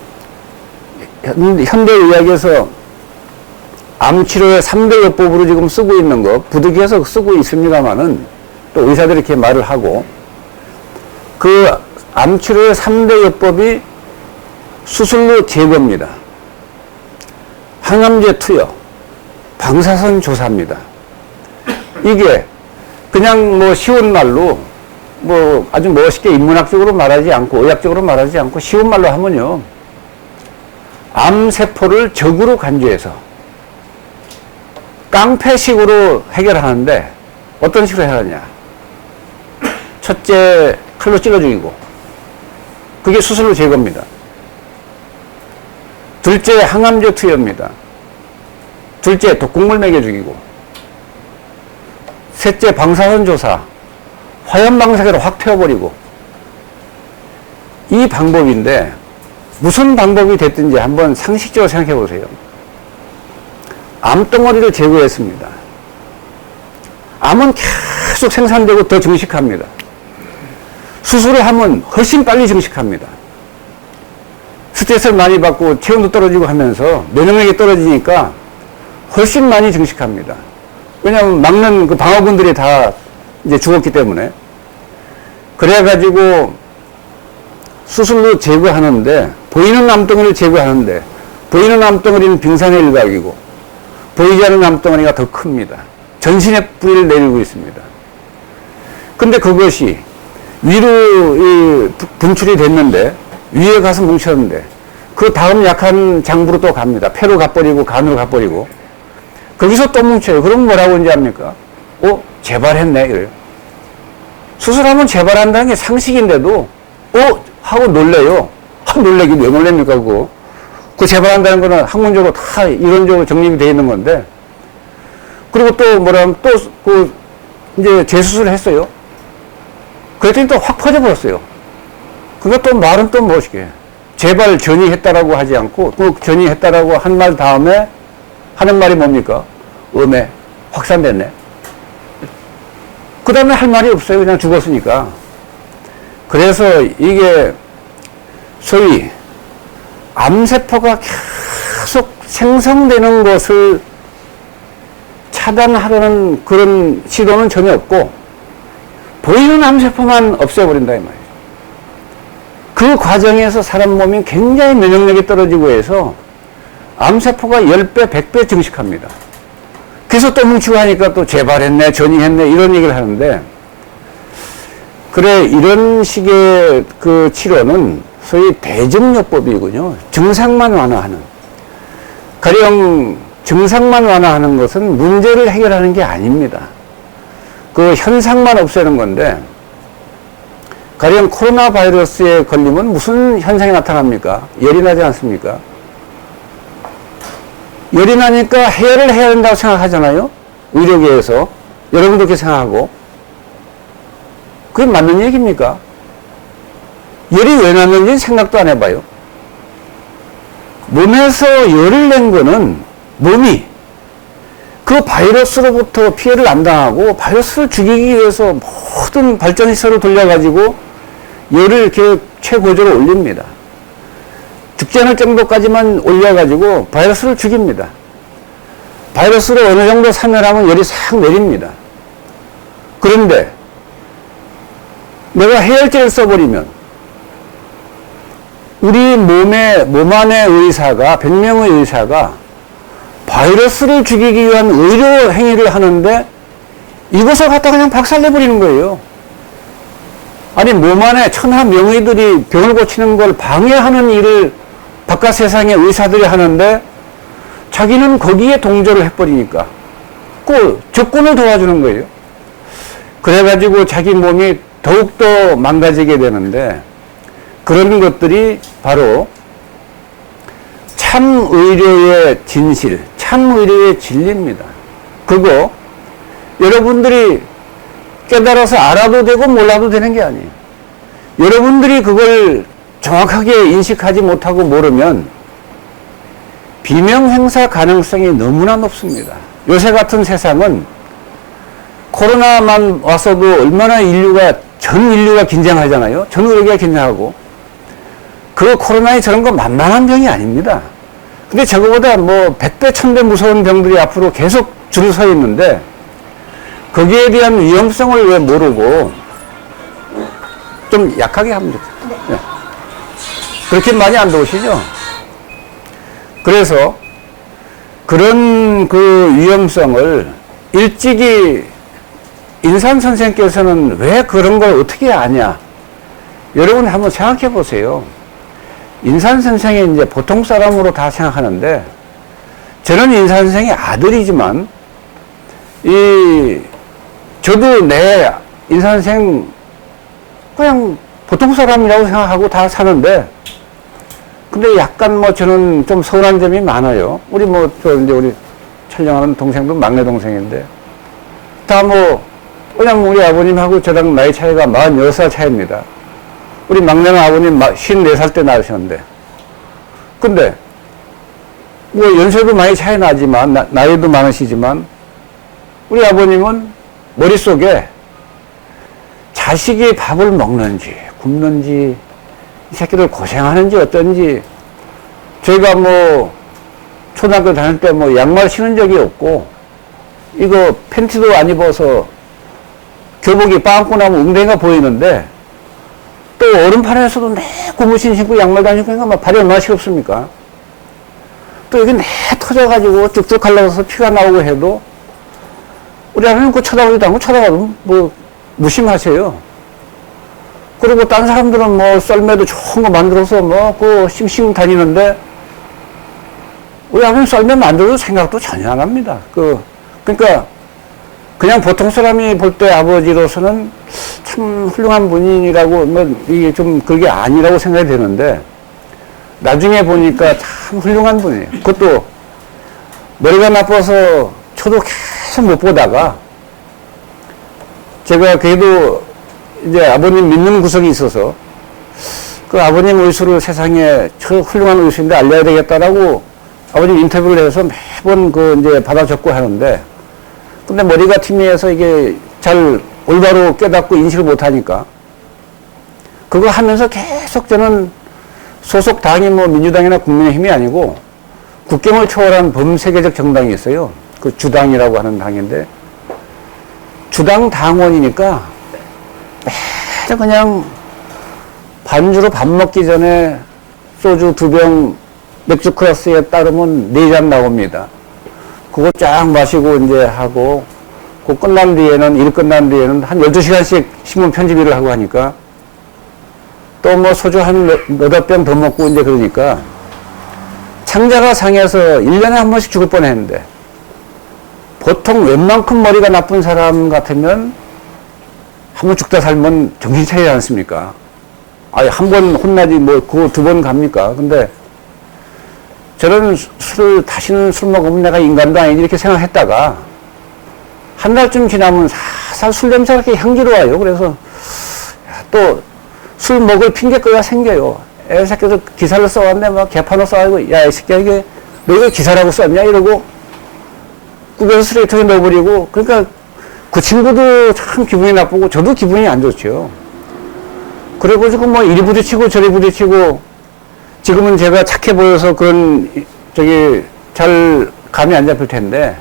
현대의학에서 암 치료의 3대 요법으로 지금 쓰고 있는 거 부득이해서 쓰고 있습니다만은 또 의사들이 이렇게 말을 하고 그 암 치료의 3대 요법이 수술로 제거입니다. 항암제 투여, 방사선 조사입니다. 이게 그냥 뭐 쉬운 말로 뭐 아주 멋있게 인문학적으로 말하지 않고 의학적으로 말하지 않고 쉬운 말로 하면요. 암세포를 적으로 간주해서 깡패식으로 해결하는데 어떤 식으로 해결하냐. 첫째, 칼로 찔러 죽이고. 그게 수술로 제거입니다. 둘째, 항암제 투여입니다. 둘째, 독극물 먹여 죽이고. 셋째, 방사선 조사. 화염방사기로 확 태워버리고. 이 방법인데 무슨 방법이 됐든지 한번 상식적으로 생각해 보세요. 암덩어리를 제거했습니다. 암은 계속 생산되고 더 증식합니다. 수술을 하면 훨씬 빨리 증식합니다. 스트레스를 많이 받고 체온도 떨어지고 하면서 면역력이 떨어지니까 훨씬 많이 증식합니다. 왜냐하면 막는 그 방어군들이 다 이제 죽었기 때문에. 그래가지고 수술로 제거하는데, 보이는 암덩이를 제거하는데 보이는 암덩어리는 빙산의 일각이고 보이지 않는 암덩어리가 더 큽니다. 전신에 뿌리를 내리고 있습니다. 근데 그것이 위로 분출이 됐는데 위에 가서 뭉쳤는데 그 다음 약한 장부로 또 갑니다. 폐로 가버리고 간으로 가버리고 거기서 또 뭉쳐요. 그럼 뭐라고 이제 합니까? 재발했네 이래요. 수술하면 재발한다는 게 상식인데도 하고 놀래요. 놀래긴 왜 놀랍니까 그거. 그 재발한다는 거는 학문적으로 다 이론적으로 정립이 되어 있는 건데 그리고 또 뭐라면 또 이제 재수술을 했어요. 그랬더니 또 확 퍼져버렸어요. 그거 또 말은 또 무엇이게 재발 전이했다라고 하지 않고 그 전이했다라고 한 말 다음에 하는 말이 뭡니까? 확산됐네. 그 다음에 할 말이 없어요. 그냥 죽었으니까. 그래서 이게 소위 암세포가 계속 생성되는 것을 차단하려는 그런 시도는 전혀 없고 보이는 암세포만 없애버린다 이 말이에요. 그 과정에서 사람 몸이 굉장히 면역력이 떨어지고 해서 암세포가 10배, 100배 증식합니다. 그래서 또 뭉치고 하니까 또 재발했네, 전이했네 이런 얘기를 하는데 그래 이런 식의 그 치료는 소위 대증요법이군요. 증상만 완화하는. 가령 증상만 완화하는 것은 문제를 해결하는 게 아닙니다. 그 현상만 없애는 건데 가령 코로나 바이러스에 걸리면 무슨 현상이 나타납니까? 열이 나지 않습니까? 열이 나니까 해열을 해야 된다고 생각하잖아요. 의료계에서. 여러분도 그렇게 생각하고. 그게 맞는 얘기입니까? 열이 왜 났는지 생각도 안 해봐요. 몸에서 열을 낸 거는 몸이 그 바이러스로부터 피해를 안 당하고 바이러스를 죽이기 위해서 모든 발전시설을 돌려가지고 열을 이렇게 최고조로 올립니다. 죽지 않을 정도까지만 올려가지고 바이러스를 죽입니다. 바이러스를 어느 정도 사멸하면 열이 싹 내립니다. 그런데 내가 해열제를 써버리면 우리 몸 안의 의사가 100명의 의사가 바이러스를 죽이기 위한 의료 행위를 하는데 이것을 갖다 그냥 박살내버리는 거예요. 아니 몸 안에 천하 명의들이 병을 고치는 걸 방해하는 일을 바깥 세상의 의사들이 하는데 자기는 거기에 동조를 해버리니까 꼭 적군을 도와주는 거예요. 그래가지고 자기 몸이 더욱더 망가지게 되는데 그런 것들이 바로 참 의료의 진실, 참 의료의 진리입니다. 그거 여러분들이 깨달아서 알아도 되고 몰라도 되는 게 아니에요. 여러분들이 그걸 정확하게 인식하지 못하고 모르면 비명 행사 가능성이 너무나 높습니다. 요새 같은 세상은 코로나만 왔어도 얼마나 전 인류가 긴장하잖아요. 전 의료계가 긴장하고. 그 코로나에 저런 거 만만한 병이 아닙니다. 근데 저거보다 뭐 100배, 1000배 무서운 병들이 앞으로 계속 줄을 서 있는데 거기에 대한 위험성을 왜 모르고 좀 약하게 하면 좋겠다. 네. 그렇게 많이 안 더우시죠? 그래서 그런 그 위험성을 일찍이 인산 선생께서는 왜 그런 걸 어떻게 아냐? 여러분 한번 생각해 보세요. 인산 선생이 이제 보통 사람으로 다 생각하는데 저는 인산 선생의 아들이지만 저도 내 인산 선생 그냥 보통 사람이라고 생각하고 다 사는데 근데 약간 뭐 저는 좀 서운한 점이 많아요. 우리 이제 우리 촬영하는 동생도 막내 동생인데 다 그냥 우리 아버님하고 저랑 나이 차이가 46살 차이입니다. 우리 막내는 아버님 54살 때 낳으셨는데 근데 연세도 많이 차이 나지만 나이도 많으시지만 우리 아버님은 머릿속에 자식이 밥을 먹는지 굶는지 이 새끼들 고생하는지 어떤지 저희가 초등학교 다닐 때 양말 신은 적이 없고 이거 팬티도 안 입어서 교복이 빵꾸 나면 웅덩이가 보이는데 또 얼음판에서도 내 고무신 신고 양말 다니고 그러니까 발이 얼마나 시렵습니까? 또 여기 내 터져가지고 쭉쭉 갈라서 피가 나오고 해도 우리 아버님 그 쳐다보지도 않고 쳐다봐도 뭐 무심하세요. 그리고 딴 사람들은 뭐 썰매도 좋은 거 만들어서 뭐 그 싱싱 다니는데 우리 아버님 썰매 만들어도 생각도 전혀 안 합니다. 그러니까 그냥 보통 사람이 볼 때 아버지로서는 참 훌륭한 분이라고 뭐 이게 좀 그게 아니라고 생각이 되는데 나중에 보니까 참 훌륭한 분이에요. 그것도 머리가 나빠서 저도 계속 못 보다가 제가 그래도 이제 아버님 믿는 구석이 있어서 그 아버님 의술을 세상에 저 훌륭한 의술인데 알려야 되겠다라고 아버님 인터뷰를 해서 매번 그 이제 받아 적고 하는데 근데 머리가 튀미해서 이게 잘 올바로 깨닫고 인식을 못 하니까 그거 하면서 계속 저는 소속 당이 뭐 민주당이나 국민의힘이 아니고 국경을 초월한 범세계적 정당이 있어요. 그 주당이라고 하는 당인데 주당 당원이니까 매일 그냥 반주로 밥 먹기 전에 소주 2병 맥주 클래스에 따르면 4잔 나옵니다. 그거 쫙 마시고 이제 하고 그 끝난 뒤에는 일 끝난 뒤에는 한 12시간씩 신문 편집 일을 하고 하니까 또 뭐 소주 한 너댓 병 더 먹고 이제 그러니까 창자가 상해서 1년에 한 번씩 죽을 뻔했는데 보통 웬만큼 머리가 나쁜 사람 같으면 한 번 죽다 살면 정신 차리지 않습니까? 아니 한 번 혼나지 뭐 그거 2번 갑니까? 근데 저는 다시는 술 먹으면 내가 인간도 아니지 이렇게 생각했다가 한 달쯤 지나면 살살 술 냄새가 이렇게 향기로워요. 그래서 또 술 먹을 핑계거리가 생겨요. 애 새끼들 기사를 써왔는데 막 개판을 써가지고 야 이 새끼야 이게 너 이거 기사라고 썼냐 이러고 꾸겨서 쓰레기통에 넣어버리고 그러니까 그 친구도 참 기분이 나쁘고 저도 기분이 안 좋죠. 그래가지고 뭐 이리 부딪히고 저리 부딪히고 지금은 제가 착해 보여서 그런 잘 감이 안 잡힐 텐데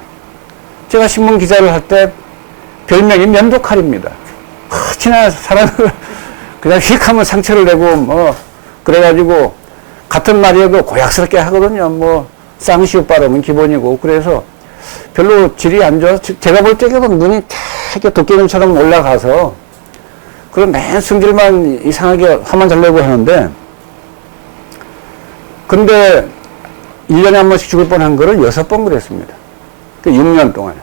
제가 신문 기자를 할 때 별명이 면도칼입니다. 지나 사람을 그냥 휙 하면 상처를 내고 뭐 그래가지고 같은 말이어도 고약스럽게 하거든요. 뭐 쌍시옷 발음은 기본이고 그래서 별로 질이 안 좋아. 제가 볼 적에도 눈이 되게 도깨비처럼 올라가서 그런 맨 승질만 이상하게 화만 잘 내고 하는데 근데 1년에 한 번씩 죽을 뻔한 거를 6번 그랬습니다. 그 6년 동안.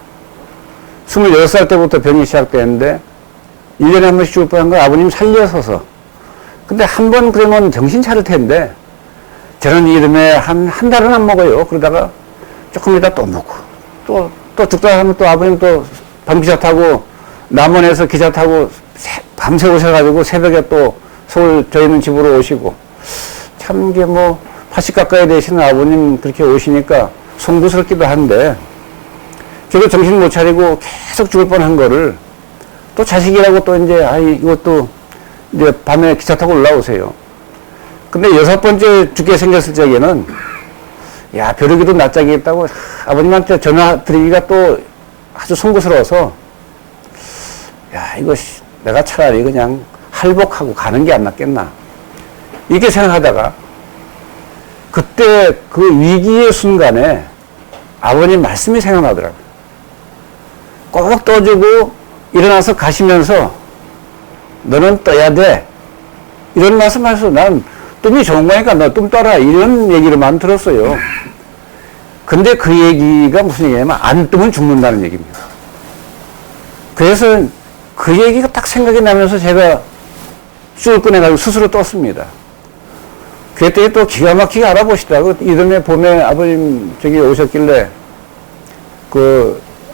26살 때부터 병이 시작되는데 1년에 한 번씩 죽을 뻔한 걸 아버님 살려서서. 근데 한 번 그러면 정신 차릴 텐데 저는 이름에 한 달은 안 먹어요. 그러다가 조금 있다 또 먹고 또 죽다 하면 또 아버님 또 밤기차 타고 남원에서 기차 타고 밤새 오셔가지고 새벽에 또 서울 저희 있는 집으로 오시고 참 이게 뭐 80 가까이 되시는 아버님 그렇게 오시니까 송구스럽기도 한데 저도 정신 못 차리고 계속 죽을 뻔한 거를 또 자식이라고 또 이제 이것도 이제 밤에 기차 타고 올라오세요. 근데 6번째 죽게 생겼을 적에는 야 벼르기도 낯짝이 있다고 아버님한테 전화 드리기가 또 아주 송구스러워서 야 이거 내가 차라리 그냥 할복하고 가는 게 안 낫겠나 이렇게 생각하다가 그때 그 위기의 순간에 아버님 말씀이 생각나더라고요. 꼭 떠주고 일어나서 가시면서 너는 떠야 돼. 이런 말씀하셔서 난 뜸이 좋은 거니까 너 뜸 떠라. 이런 얘기를만 들었어요. 근데 그 얘기가 무슨 얘기냐면 안 뜨면 죽는다는 얘기입니다. 그래서 그 얘기가 딱 생각이 나면서 제가 술 꺼내가지고 스스로 떴습니다. 그랬더니 또 기가 막히게 알아보시더라고. 이듬해 봄에 아버님 저기 오셨길래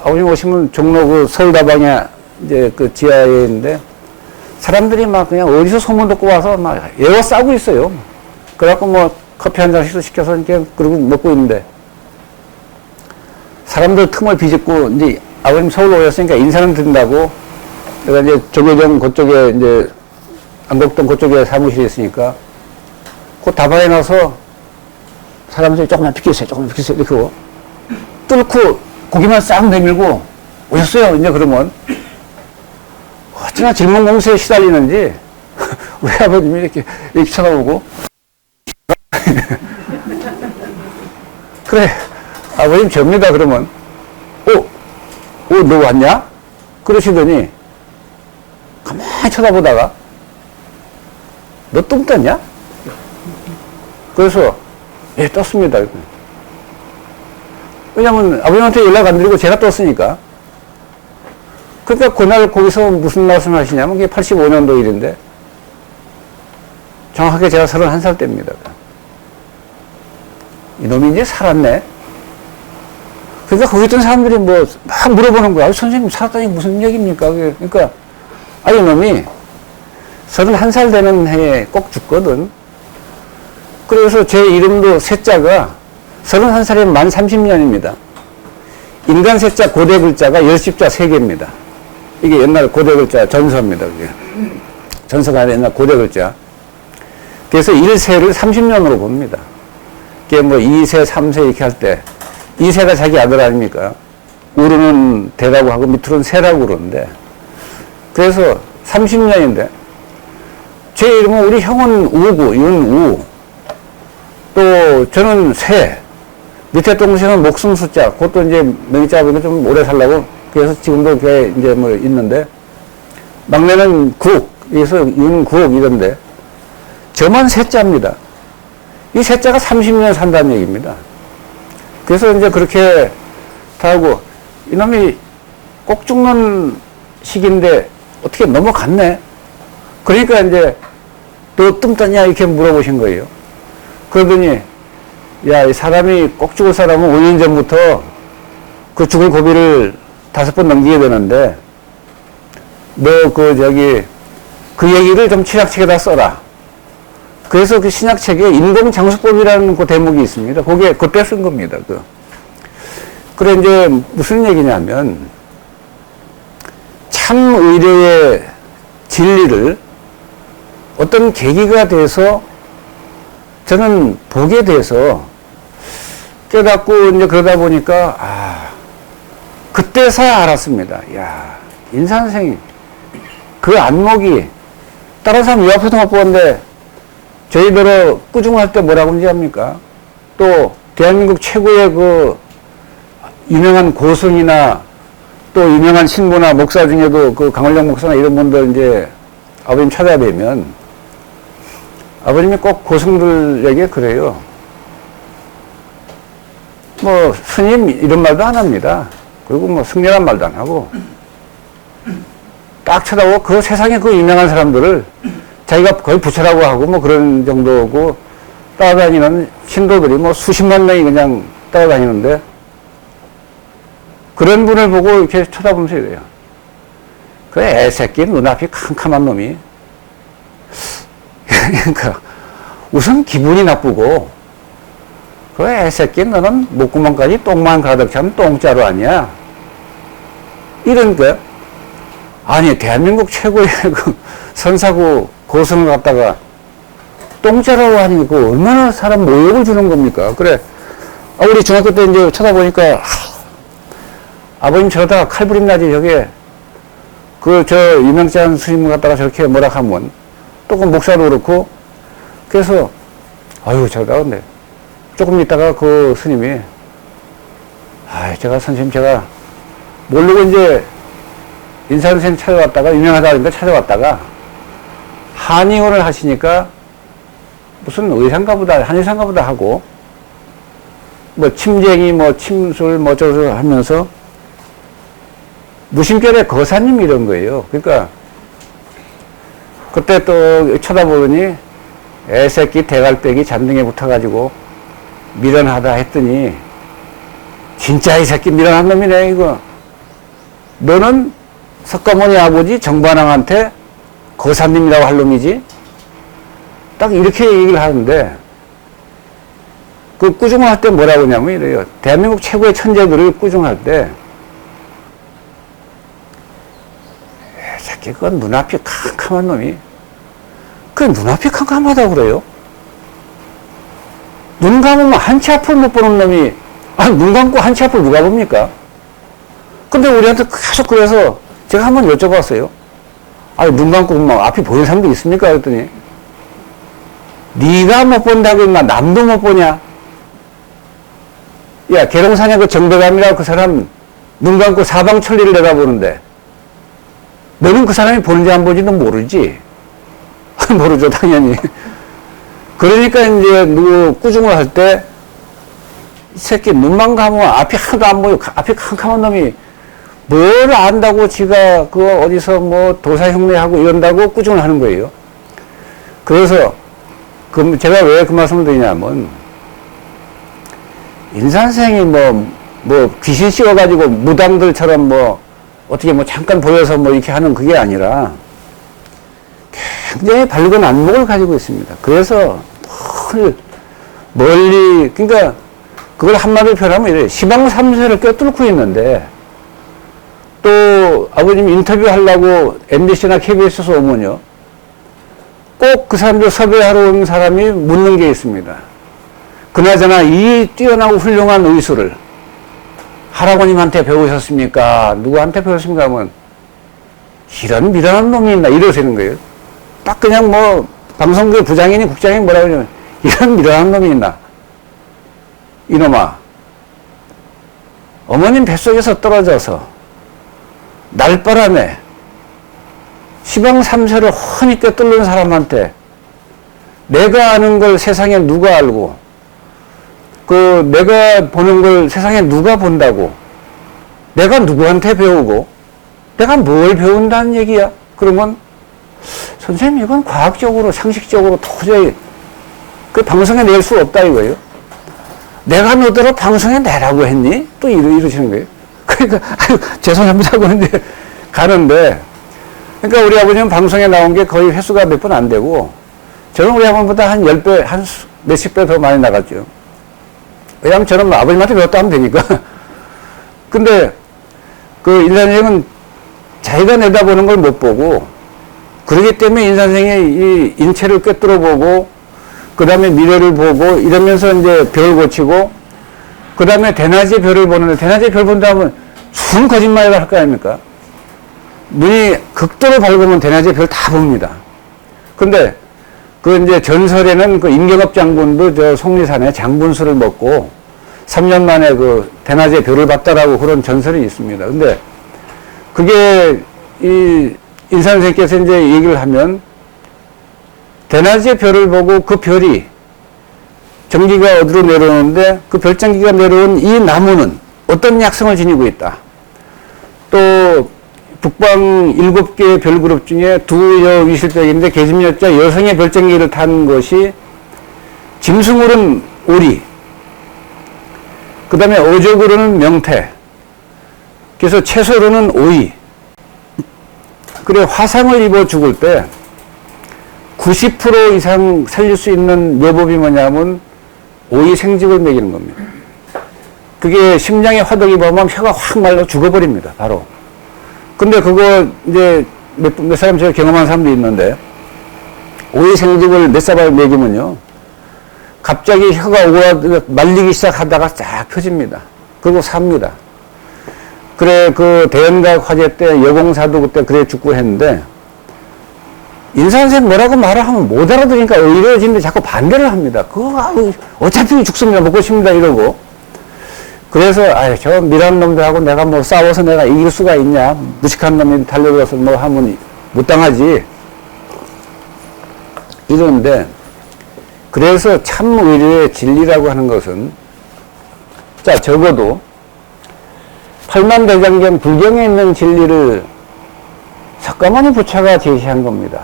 아버님 오시면 종로 그 서울다방에 이제 그 지하에 있는데 사람들이 막 그냥 어디서 소문 듣고 와서 막 에워싸고 있어요. 그래갖고 뭐 커피 한 잔씩 시켜서 이렇게 그러고 먹고 있는데 사람들 틈을 비집고 이제 아버님 서울 오셨으니까 인사는 드린다고 내가 이제 조계정 그쪽에 이제 안곡동 그쪽에 사무실이 있으니까 그 다방에 나서 사람들이 조금만 비켜주세요. 이렇게 하고 뚫고 고기만 싹 내밀고 오셨어요. 이제 그러면 어찌나 질문 공세에 시달리는지 우리 아버님이 이렇게 쳐다보고 그래, 아버님 접니다. 그러면, 너 왔냐? 그러시더니, 가만히 쳐다보다가, 너 똥 떴냐? 그래서, 예, 떴습니다. 왜냐면 아버님한테 연락 안 드리고 제가 떴으니까. 그러니까 그날 거기서 무슨 말씀 하시냐면, 그게 85년도 일인데, 정확하게 제가 31살 때입니다. 이놈이 이제 살았네? 그러니까 거기 있던 사람들이 뭐 막 물어보는 거야. 선생님 살았다니 무슨 얘기입니까? 그러니까 이놈이 31살 되는 해에 꼭 죽거든. 그래서 제 이름도 세자가 31살이면 만 30년입니다. 인간 세자 고대 글자가 열십자 3개입니다. 이게 옛날 고대 글자 전서입니다. 그게. 전서가 아니라 옛날 고대 글자. 그래서 1세를 30년으로 봅니다. 그게 뭐 2세, 3세 이렇게 할 때 2세가 자기 아들 아닙니까? 우르는 대라고 하고 밑으로는 세라고 그러는데 그래서 30년인데 제 이름은 우리 형은 우고 윤우 또 저는 세 밑에 동생은 목숨 숫자 그것도 이제 명의자 보면 좀 오래 살라고 그래서 지금도 그게 이제 뭐 있는데 막내는 국 그래서 윤국 이런데 저만 세자입니다. 이 세자가 30년 산다는 얘기입니다. 그래서 이제 그렇게 다 하고 이놈이 꼭 죽는 시기인데 어떻게 넘어갔네. 그러니까 이제 너 뜸 떴냐 이렇게 물어보신 거예요. 그러더니 야, 이 사람이 꼭 죽을 사람은 5년 전부터 그 죽을 고비를 5번 넘기게 되는데 너 그 얘기를 좀 신약책에다 써라. 그래서 그 신약책에 인공장수법이라는 그 대목이 있습니다. 거기에 그때 쓴 겁니다. 그래 이제 무슨 얘기냐면 참 의료의 진리를 어떤 계기가 돼서 저는 보게 돼서 깨닫고 이제 그러다 보니까 그때서야 알았습니다. 야, 인산생이 그 안목이 다른 사람 요 앞에도 못 보는데 저희들은 꾸중할 때 뭐라고 인지합니까? 또 대한민국 최고의 그 유명한 고승이나 또 유명한 신부나 목사 중에도 그 강원령 목사나 이런 분들 이제 아버님 찾아뵈면 아버님이 꼭 고승들에게 그래요. 뭐 스님 이런 말도 안 합니다. 그리고 뭐 승려란 말도 안 하고 딱 쳐다보고 그 세상에 그 유명한 사람들을 자기가 거의 부처라고 하고 뭐 그런 정도고 따라다니는 신도들이 뭐 수십만 명이 그냥 따라다니는데 그런 분을 보고 이렇게 쳐다보면서 이래요. 그 애새끼 눈앞이 캄캄한 놈이 그러니까 우선 기분이 나쁘고 그 애새끼 너는 목구멍까지 똥만 가득 찬 똥자루 아니야 이런 거 아니 대한민국 최고의 그 선사고 고성을 갖다가 똥자라고 하니 그 얼마나 사람 모욕을 주는 겁니까? 그래 우리 중학교 때 이제 쳐다보니까 아버님 저러다가 칼부림 나지 저게 저 유명한 스님을 갖다가 저렇게 뭐라 하면 또 그 목사도 그렇고 그래서 아유 저러다가 근데 조금 있다가 그 스님이 선생님 제가 모르고 이제 인사선생 찾아왔다가 유명하다니까 찾아왔다가 한의원을 하시니까 무슨 의사인가 보다 한의사인가 보다 하고 뭐 침쟁이 뭐 침술 뭐 저저 하면서 무심결에 거사님 이런 거예요. 그러니까 그때 또 쳐다보더니 애새끼 대갈배기 잔등에 붙어가지고 미련하다 했더니 진짜 이 새끼 미련한 놈이네 이거. 너는 석가모니 아버지 정반왕한테 거사님이라고 할 놈이지? 딱 이렇게 얘기를 하는데 그 꾸중을 할 때 뭐라고 하냐면 이래요. 대한민국 최고의 천재들을 꾸중할 때 새끼 그건 눈앞이 캄캄한 놈이 그 눈앞이 캄캄하다고 그래요? 눈 감으면 한치 앞을 못 보는 놈이 눈 감고 한치 앞을 누가 봅니까? 근데 우리한테 계속 그래서 제가 한번 여쭤봤어요. 눈 감고 막 앞이 보이는 사람도 있습니까? 그랬더니 네가 못 본다고 했나 남도 못 보냐? 야, 계룡산의 그 정배감이라고 그 사람 눈 감고 사방천리를 내다보는데 너는 그 사람이 보는지 안 보는지 는 모르지. 모르죠, 당연히. 그러니까 이제 누구 꾸중을 할 때 이 새끼 눈만 감으면 앞이 하나도 안 보여. 앞이 캄캄한 놈이 뭘 안다고 지가 그 어디서 뭐 도사 흉내하고 이런다고 꾸중을 하는 거예요. 그래서 그 제가 왜 그 말씀을 드리냐면 인산생이 뭐 귀신 씌워가지고 무당들처럼 뭐 어떻게 뭐 잠깐 보여서 뭐 이렇게 하는 그게 아니라 굉장히 밝은 안목을 가지고 있습니다. 그래서 멀리 그러니까 그걸 한마디로 표현하면 이래요. 시방 3세를 꿰뚫고 있는데 또 아버님 인터뷰 하려고 MBC나 KBS에서 오면요. 꼭 그 사람들 섭외하러 온 사람이 묻는 게 있습니다. 그나저나 이 뛰어나고 훌륭한 의술을 할아버님한테 배우셨습니까? 누구한테 배우셨습니까? 하면 이런 미련한 놈이 있나? 이러시는 거예요. 딱 그냥 뭐 방송국 부장이니 국장이 뭐라고 하냐면 이런 미련한 놈이 있나? 이놈아, 어머님 뱃속에서 떨어져서 날바람에 시방 3세를 훤히 꿰뚫는 사람한테 내가 아는 걸 세상에 누가 알고 그 내가 보는 걸 세상에 누가 본다고 내가 누구한테 배우고 내가 뭘 배운다는 얘기야? 그러면 선생님 이건 과학적으로 상식적으로 도저히 그 방송에 낼 수 없다 이거예요. 내가 너더러 방송에 내라고 했니? 또 이러시는 거예요. 그러니까 아유 죄송합니다 하고 이제 가는데 그러니까 우리 아버님은 방송에 나온 게 거의 횟수가 몇 번 안 되고 저는 우리 아버님보다 한 10배, 한 몇십 배 더 많이 나갔죠. 왜냐하면 저는 뭐 아버님한테 배웠다 하면 되니까. 근데 그 인산생은 자기가 내다보는 걸 못 보고 그러기 때문에 인산생의 이 인체를 꿰뚫어 보고 그 다음에 미래를 보고 이러면서 이제 별 고치고 그 다음에 대낮에 별을 보는데 대낮에 별 본다 하면 순 거짓말을 할 거 아닙니까? 눈이 극도로 밝으면 대낮에 별 다 봅니다. 근데 그 이제 전설에는 그 임경업 장군도 저 속리산에 장분수를 먹고 3년 만에 그 대낮에 별을 봤다라고 그런 전설이 있습니다. 근데 그게 이 인산생께서 이제 얘기를 하면 대낮에 별을 보고 그 별이 전기가 어디로 내려오는데 그 별전기가 내려온 이 나무는 어떤 약성을 지니고 있다. 또 북방 7개의 별그룹 중에 2여 위실백인데 계집여자 여성의 별전기를 탄 것이 짐승으로는 오리, 그 다음에 어족으로는 명태, 그래서 채소로는 오이. 그래 화상을 입어 죽을 때 90% 이상 살릴 수 있는 묘법이 뭐냐면 오이 생즙을 먹이는 겁니다. 그게 심장에 화덕이 보면 혀가 확 말라 죽어버립니다. 바로. 근데 그거 이제 몇 사람 제가 경험한 사람도 있는데 오이 생즙을 몇 사발 먹이면요 갑자기 혀가 말리기 시작하다가 쫙 펴집니다. 그리고 삽니다. 그래 그 대연각 화재 때 여공사도 그때 그래 죽고 했는데 인산생 뭐라고 말을 하면 못 알아들으니까 의료진들이 자꾸 반대를 합니다. 그거 어차피 죽습니다. 먹고 싶습니다. 이러고. 그래서 아유 저 미란 놈들하고 내가 뭐 싸워서 내가 이길 수가 있냐. 무식한 놈이 달려들어서 뭐 하면 못 당하지. 이러는데 그래서 참 의료의 진리라고 하는 것은 자 적어도 팔만대장경 불경에 있는 진리를 석가모니 부처가 제시한 겁니다.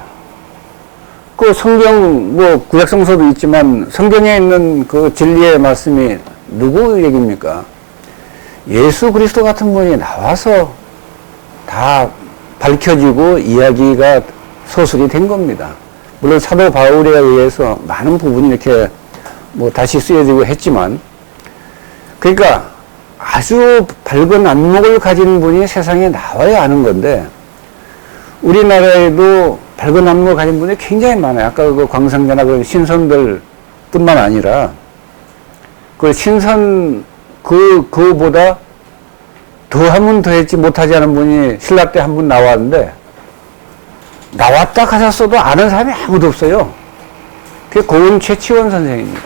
그 성경, 뭐, 구약성서도 있지만 성경에 있는 그 진리의 말씀이 누구 얘기입니까? 예수 그리스도 같은 분이 나와서 다 밝혀지고 이야기가 서술이 된 겁니다. 물론 사도 바울에 의해서 많은 부분이 이렇게 뭐 다시 쓰여지고 했지만, 그러니까 아주 밝은 안목을 가진 분이 세상에 나와야 하는 건데, 우리나라에도 밝은 안목을 가진 분이 굉장히 많아요. 아까 그 광상자나 그 신선들 뿐만 아니라, 그 신선, 그보다 더 하면 더 했지 못하지 않은 분이 신라 때 한 분 나왔는데, 나왔다 하셨어도 아는 사람이 아무도 없어요. 그게 고은 최치원 선생입니다.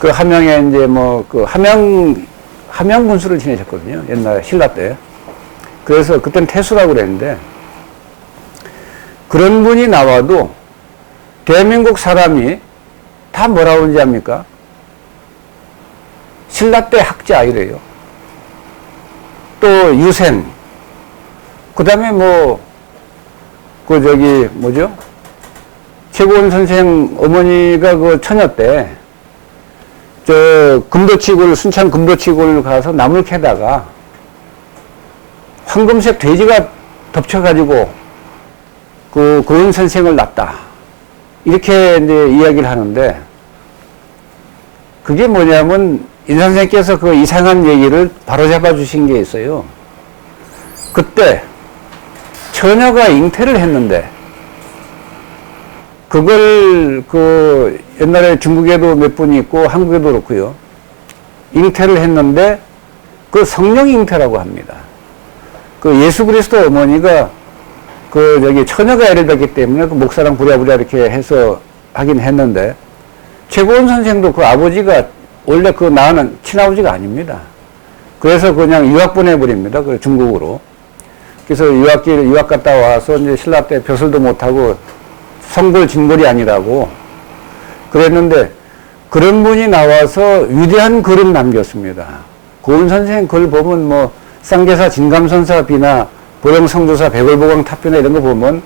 그 함양에 이제 뭐 그 함양 군수를 지내셨거든요. 옛날에 신라 때. 그래서 그때는 태수라고 그랬는데 그런 분이 나와도 대한민국 사람이 다 뭐라고 하는지 압니까? 신라 때 학자 이래요. 또 유생. 그 다음에 그 저기 뭐죠? 최고원 선생 어머니가 그 처녀 때 저 금도치굴, 순천 금도치굴 가서 나물 캐다가 황금색 돼지가 덮쳐가지고 그 고은 선생을 낳았다. 이렇게 이제 이야기를 하는데 그게 뭐냐면 인 선생께서 그 이상한 얘기를 바로잡아 주신 게 있어요. 그때 처녀가 잉태를 했는데 그걸 그 옛날에 중국에도 몇 분이 있고 한국에도 그렇고요. 잉태를 했는데 그 성령 잉태라고 합니다. 그 예수 그리스도 어머니가 그 저기 처녀가 애를 낳기 때문에 그 목사랑 부랴부랴 이렇게 해서 하긴 했는데 최고원 선생도 그 아버지가 원래 그 낳은 친아버지가 아닙니다. 그래서 그냥 유학 보내버립니다. 그 중국으로. 그래서 유학 갔다 와서 이제 신라 때 벼슬도 못하고 성골 진골이 아니라고 그랬는데 그런 분이 나와서 위대한 글을 남겼습니다. 고은 선생 글 보면 뭐 쌍계사 진감선사 비나 보령성조사 백월보강 탑변나 이런 거 보면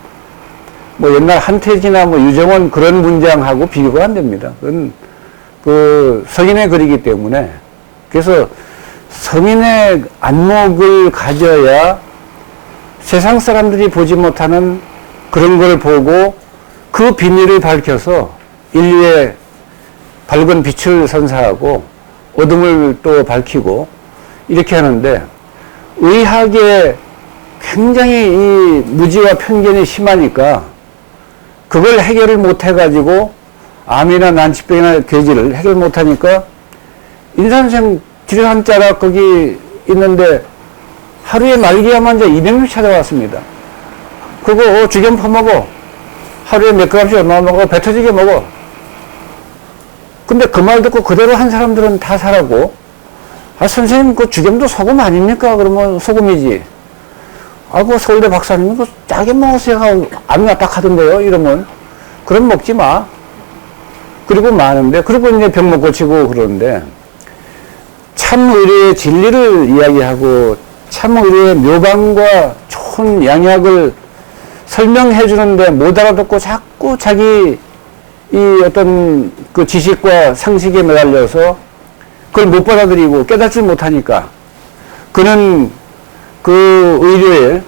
뭐 옛날 한태지나 뭐 유정원 그런 문장하고 비교가 안 됩니다. 그건 그 성인의 글이기 때문에 그래서 성인의 안목을 가져야 세상 사람들이 보지 못하는 그런 걸 보고 그 비밀을 밝혀서 인류의 밝은 빛을 선사하고 어둠을 또 밝히고 이렇게 하는데 의학에 굉장히 이 무지와 편견이 심하니까 그걸 해결을 못 해가지고 암이나 난치병이나 괴질을 해결 못 하니까 인산생 지뢰한자락 거기 있는데 하루에 말기암 환자 200명 찾아왔습니다. 그거 주겸 퍼먹어. 하루에 몇 그램씩 얼마 먹어. 배 터지게 먹어. 근데 그 말 듣고 그대로 한 사람들은 다 살았고 아 선생님 그 주겸도 소금 아닙니까? 그러면 소금이지. 아 그 서울대 박사님 그 짜게 먹었어요. 암이 왔다 하던데요. 이러면 그럼 먹지 마. 그리고 많은데 그리고 이제 병 고치고 그러는데 참 의료의 진리를 이야기하고 참 의료의 묘방과 좋은 양약을 설명해 주는데 못 알아듣고 자꾸 자기 이 어떤 그 지식과 상식에 매달려서 그걸 못 받아들이고 깨닫지 못하니까 그는 그 의료의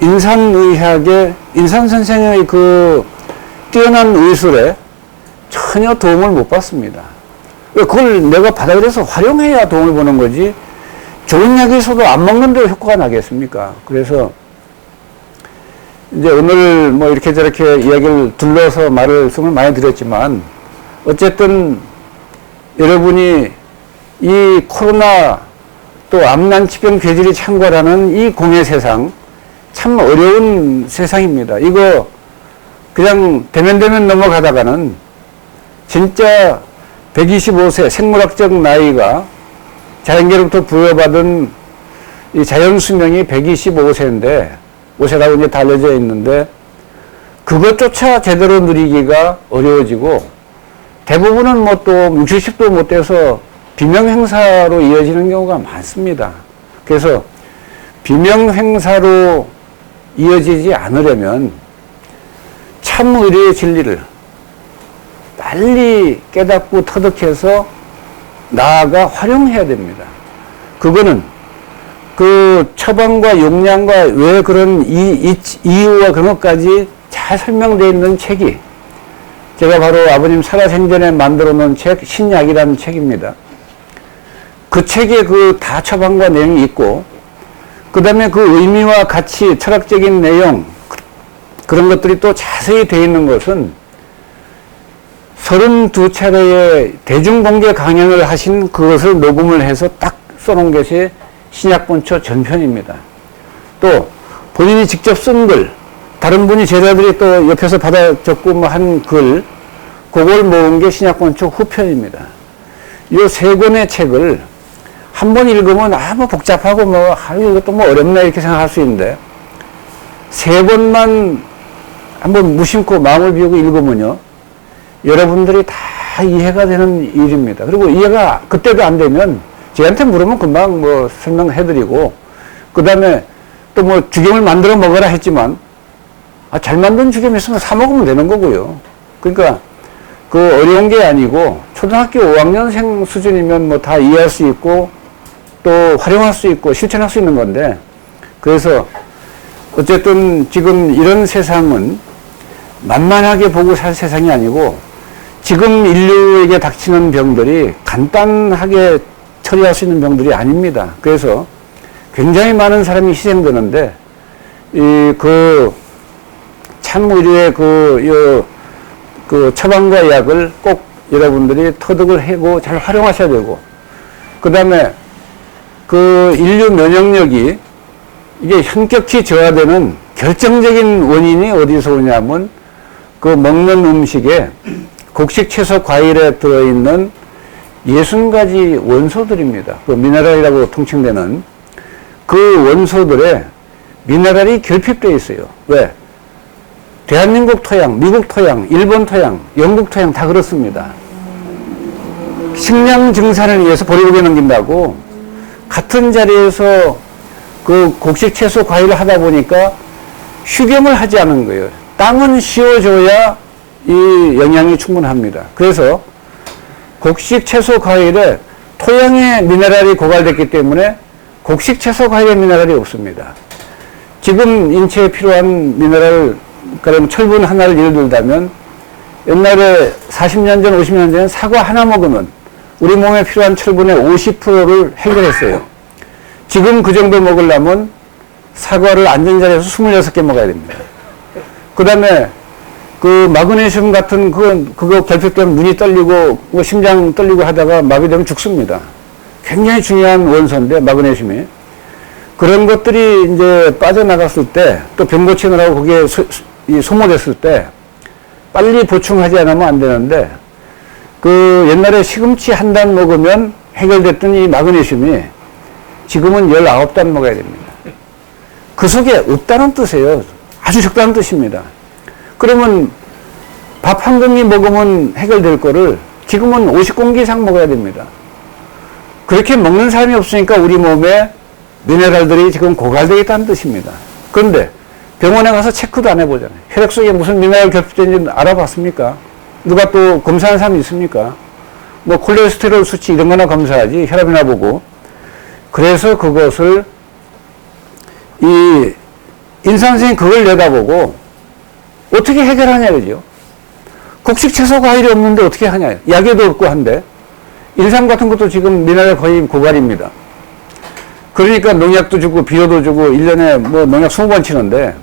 인산의학의 인산선생의 그 뛰어난 의술에 전혀 도움을 못 받습니다. 그걸 내가 받아들여서 활용해야 도움을 보는 거지 좋은 약이 있어도 안 먹는데 효과가 나겠습니까? 그래서 이제 오늘 뭐 이렇게 저렇게 이야기를 둘러서 말씀을 많이 드렸지만 어쨌든 여러분이 이 코로나 또 암난치병 괴질이 창궐하는 이 공해 세상 참 어려운 세상입니다. 이거 그냥 대면대면 넘어가다가는 진짜 125세 생물학적 나이가 자연계로부터 부여받은 이 자연수명이 125세인데 5세라고 이제 다 알려져 있는데 그것조차 제대로 누리기가 어려워지고 대부분은 뭐 또 60, 70도 못 돼서 비명행사로 이어지는 경우가 많습니다. 그래서 비명행사로 이어지지 않으려면 참 의료의 진리를 빨리 깨닫고 터득해서 나아가 활용해야 됩니다. 그거는 그 처방과 용량과 왜 그런 이유와 그런 것까지 잘 설명되어 있는 책이 제가 바로 아버님 살아생전에 만들어 놓은 책 신약이라는 책입니다. 그 책에 그 다 처방과 내용이 있고 그 다음에 그 의미와 가치 철학적인 내용 그런 것들이 또 자세히 되어 있는 것은 32차례의 대중공개 강연을 하신 그것을 녹음을 해서 딱 써놓은 것이 신약본초 전편입니다. 또 본인이 직접 쓴 글, 다른 분이 제자들이 또 옆에서 받아 적고 뭐 한 글, 그걸 모은 게 신약본초 후편입니다. 이 세 권의 책을 한 번 읽으면 뭐 복잡하고 이것도 뭐 어렵네 이렇게 생각할 수 있는데 세 번만 한번 무심코 마음을 비우고 읽으면요 여러분들이 다 이해가 되는 일입니다. 그리고 이해가 그때도 안 되면 저한테 물으면 금방 뭐 설명해드리고 그 다음에 또 뭐 죽염을 만들어 먹어라 했지만 잘 만든 죽염 있으면 사 먹으면 되는 거고요. 그러니까 그 어려운 게 아니고 초등학교 5학년생 수준이면 뭐 다 이해할 수 있고 또 활용할 수 있고 실천할 수 있는 건데 그래서 어쨌든 지금 이런 세상은 만만하게 보고 살 세상이 아니고 지금 인류에게 닥치는 병들이 간단하게 처리할 수 있는 병들이 아닙니다. 그래서 굉장히 많은 사람이 희생되는데 참의료의 그 처방과 약을 꼭 여러분들이 터득을 하고 잘 활용하셔야 되고 그 다음에 그 인류 면역력이 이게 현격히 저하되는 결정적인 원인이 어디서 오냐면 그 먹는 음식에 곡식 채소 과일에 들어있는 60가지 원소들입니다. 그 미네랄이라고 통칭되는 그 원소들에 미네랄이 결핍되어 있어요. 왜? 대한민국 토양, 미국 토양, 일본 토양, 영국 토양 다 그렇습니다. 식량 증산을 위해서 보리고개 넘긴다고 같은 자리에서 그 곡식 채소 과일을 하다 보니까 휴경을 하지 않은 거예요. 땅은 씌워줘야 이 영양이 충분합니다. 그래서 곡식 채소 과일에 토양에 미네랄이 고갈됐기 때문에 곡식 채소 과일에 미네랄이 없습니다. 지금 인체에 필요한 미네랄, 그럼 철분 하나를 예를 들자면 옛날에 40년 전, 50년 전에 사과 하나 먹으면 우리 몸에 필요한 철분의 50%를 해결했어요. 지금 그 정도 먹으려면 사과를 앉은 자리에서 26개 먹어야 됩니다. 그 다음에 그 마그네슘 같은 그거 결핍되면 눈이 떨리고 뭐 심장 떨리고 하다가 마비되면 죽습니다. 굉장히 중요한 원소인데 마그네슘이 그런 것들이 이제 빠져나갔을 때 또 병 고치느라고 거기에 소모됐을 때 빨리 보충하지 않으면 안 되는데 그 옛날에 시금치 한 단 먹으면 해결됐던 이 마그네슘이 지금은 19단 먹어야 됩니다. 그 속에 없다는 뜻이에요. 아주 적다는 뜻입니다. 그러면 밥 한 공기 먹으면 해결될 거를 지금은 50공기 이상 먹어야 됩니다. 그렇게 먹는 사람이 없으니까 우리 몸에 미네랄들이 지금 고갈되어 있다는 뜻입니다. 그런데 병원에 가서 체크도 안 해보잖아요. 혈액 속에 무슨 미네랄 결핍된지 알아봤습니까? 누가 또 검사하는 사람이 있습니까? 뭐 콜레스테롤 수치 이런 거나 검사하지 혈압이나 보고. 그래서 그것을 이 인산선생이 그걸 내다보고 어떻게 해결하냐 그죠. 곡식 채소 과일이 없는데 어떻게 하냐. 약에도 없고 한데 인삼 같은 것도 지금 미네랄 거의 고갈입니다. 그러니까 농약도 주고 비료도 주고 1년에 뭐 농약 20번 치는데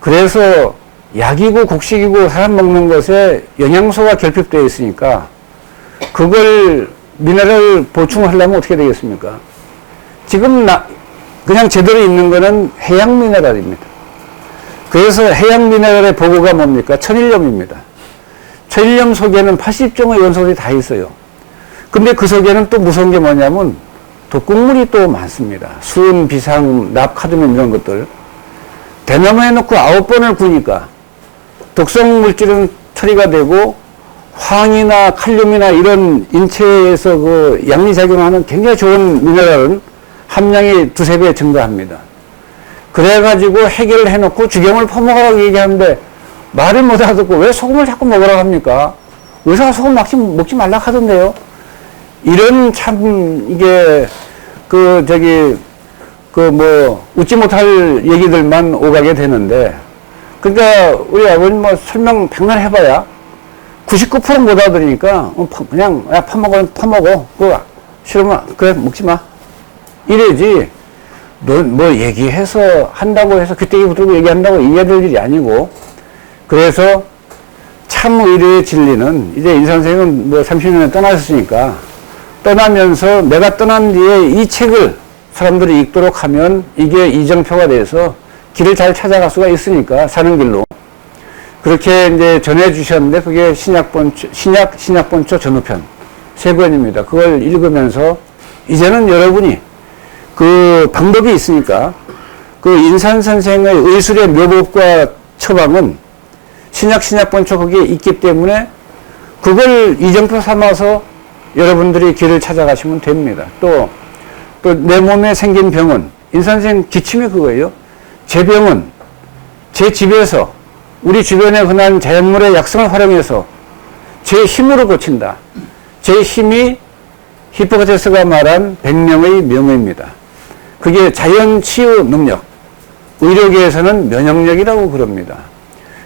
그래서 약이고 곡식이고 사람 먹는 것에 영양소가 결핍되어 있으니까 그걸 미네랄 보충하려면 어떻게 되겠습니까? 지금 그냥 제대로 있는 거는 해양 미네랄입니다. 그래서 해양 미네랄의 보고가 뭡니까? 천일염입니다. 천일염 속에는 80종의 원소들이 다 있어요. 근데 그 속에는 또 무서운 게 뭐냐면 독극물이 또 많습니다. 수은, 비상, 납, 카드뮴 이런 것들. 대나무에 넣고 9번을 구니까 독성 물질은 처리가 되고 황이나 칼륨이나 이런 인체에서 그 양리작용하는 굉장히 좋은 미네랄은 함량이 두세 배 증가합니다. 그래가지고 해결을 해놓고 죽염을 퍼먹으라고 얘기하는데 말을 못 알아듣고 왜 소금을 자꾸 먹으라고 합니까? 의사가 소금 먹지 말라고 하던데요. 이런 참 이게 웃지 못할 얘기들만 오가게 되는데 그러니까 우리 아버님 뭐 설명 백날 해봐야 99% 못 알아들으니까 그냥 야 퍼먹으면 퍼먹어. 그거 싫으면 그래 먹지 마. 이래지 너 뭐 얘기해서 한다고 해서 귀때기 붙들고 얘기한다고 이해될 일이 아니고 그래서 참 의료의 진리는 이제 인 선생은 뭐 30년에 떠나셨으니까 떠나면서 내가 떠난 뒤에 이 책을 사람들이 읽도록 하면 이게 이정표가 돼서 길을 잘 찾아갈 수가 있으니까 사는 길로 그렇게 이제 전해 주셨는데 그게 신약본초 전후편 3권입니다. 그걸 읽으면서 이제는 여러분이 그 방법이 있으니까 그 인산 선생의 의술의 묘법과 처방은 신약본초 거기에 있기 때문에 그걸 이정표 삼아서 여러분들이 길을 찾아가시면 됩니다. 또 내 몸에 생긴 병은 인산 선생 기침이 그거예요. 제 병은 제 집에서 우리 주변에 흔한 자연물의 약성을 활용해서 제 힘으로 고친다. 제 힘이 히포크라테스가 말한 100명의 명의입니다. 그게 자연 치유 능력. 의료계에서는 면역력이라고 그럽니다.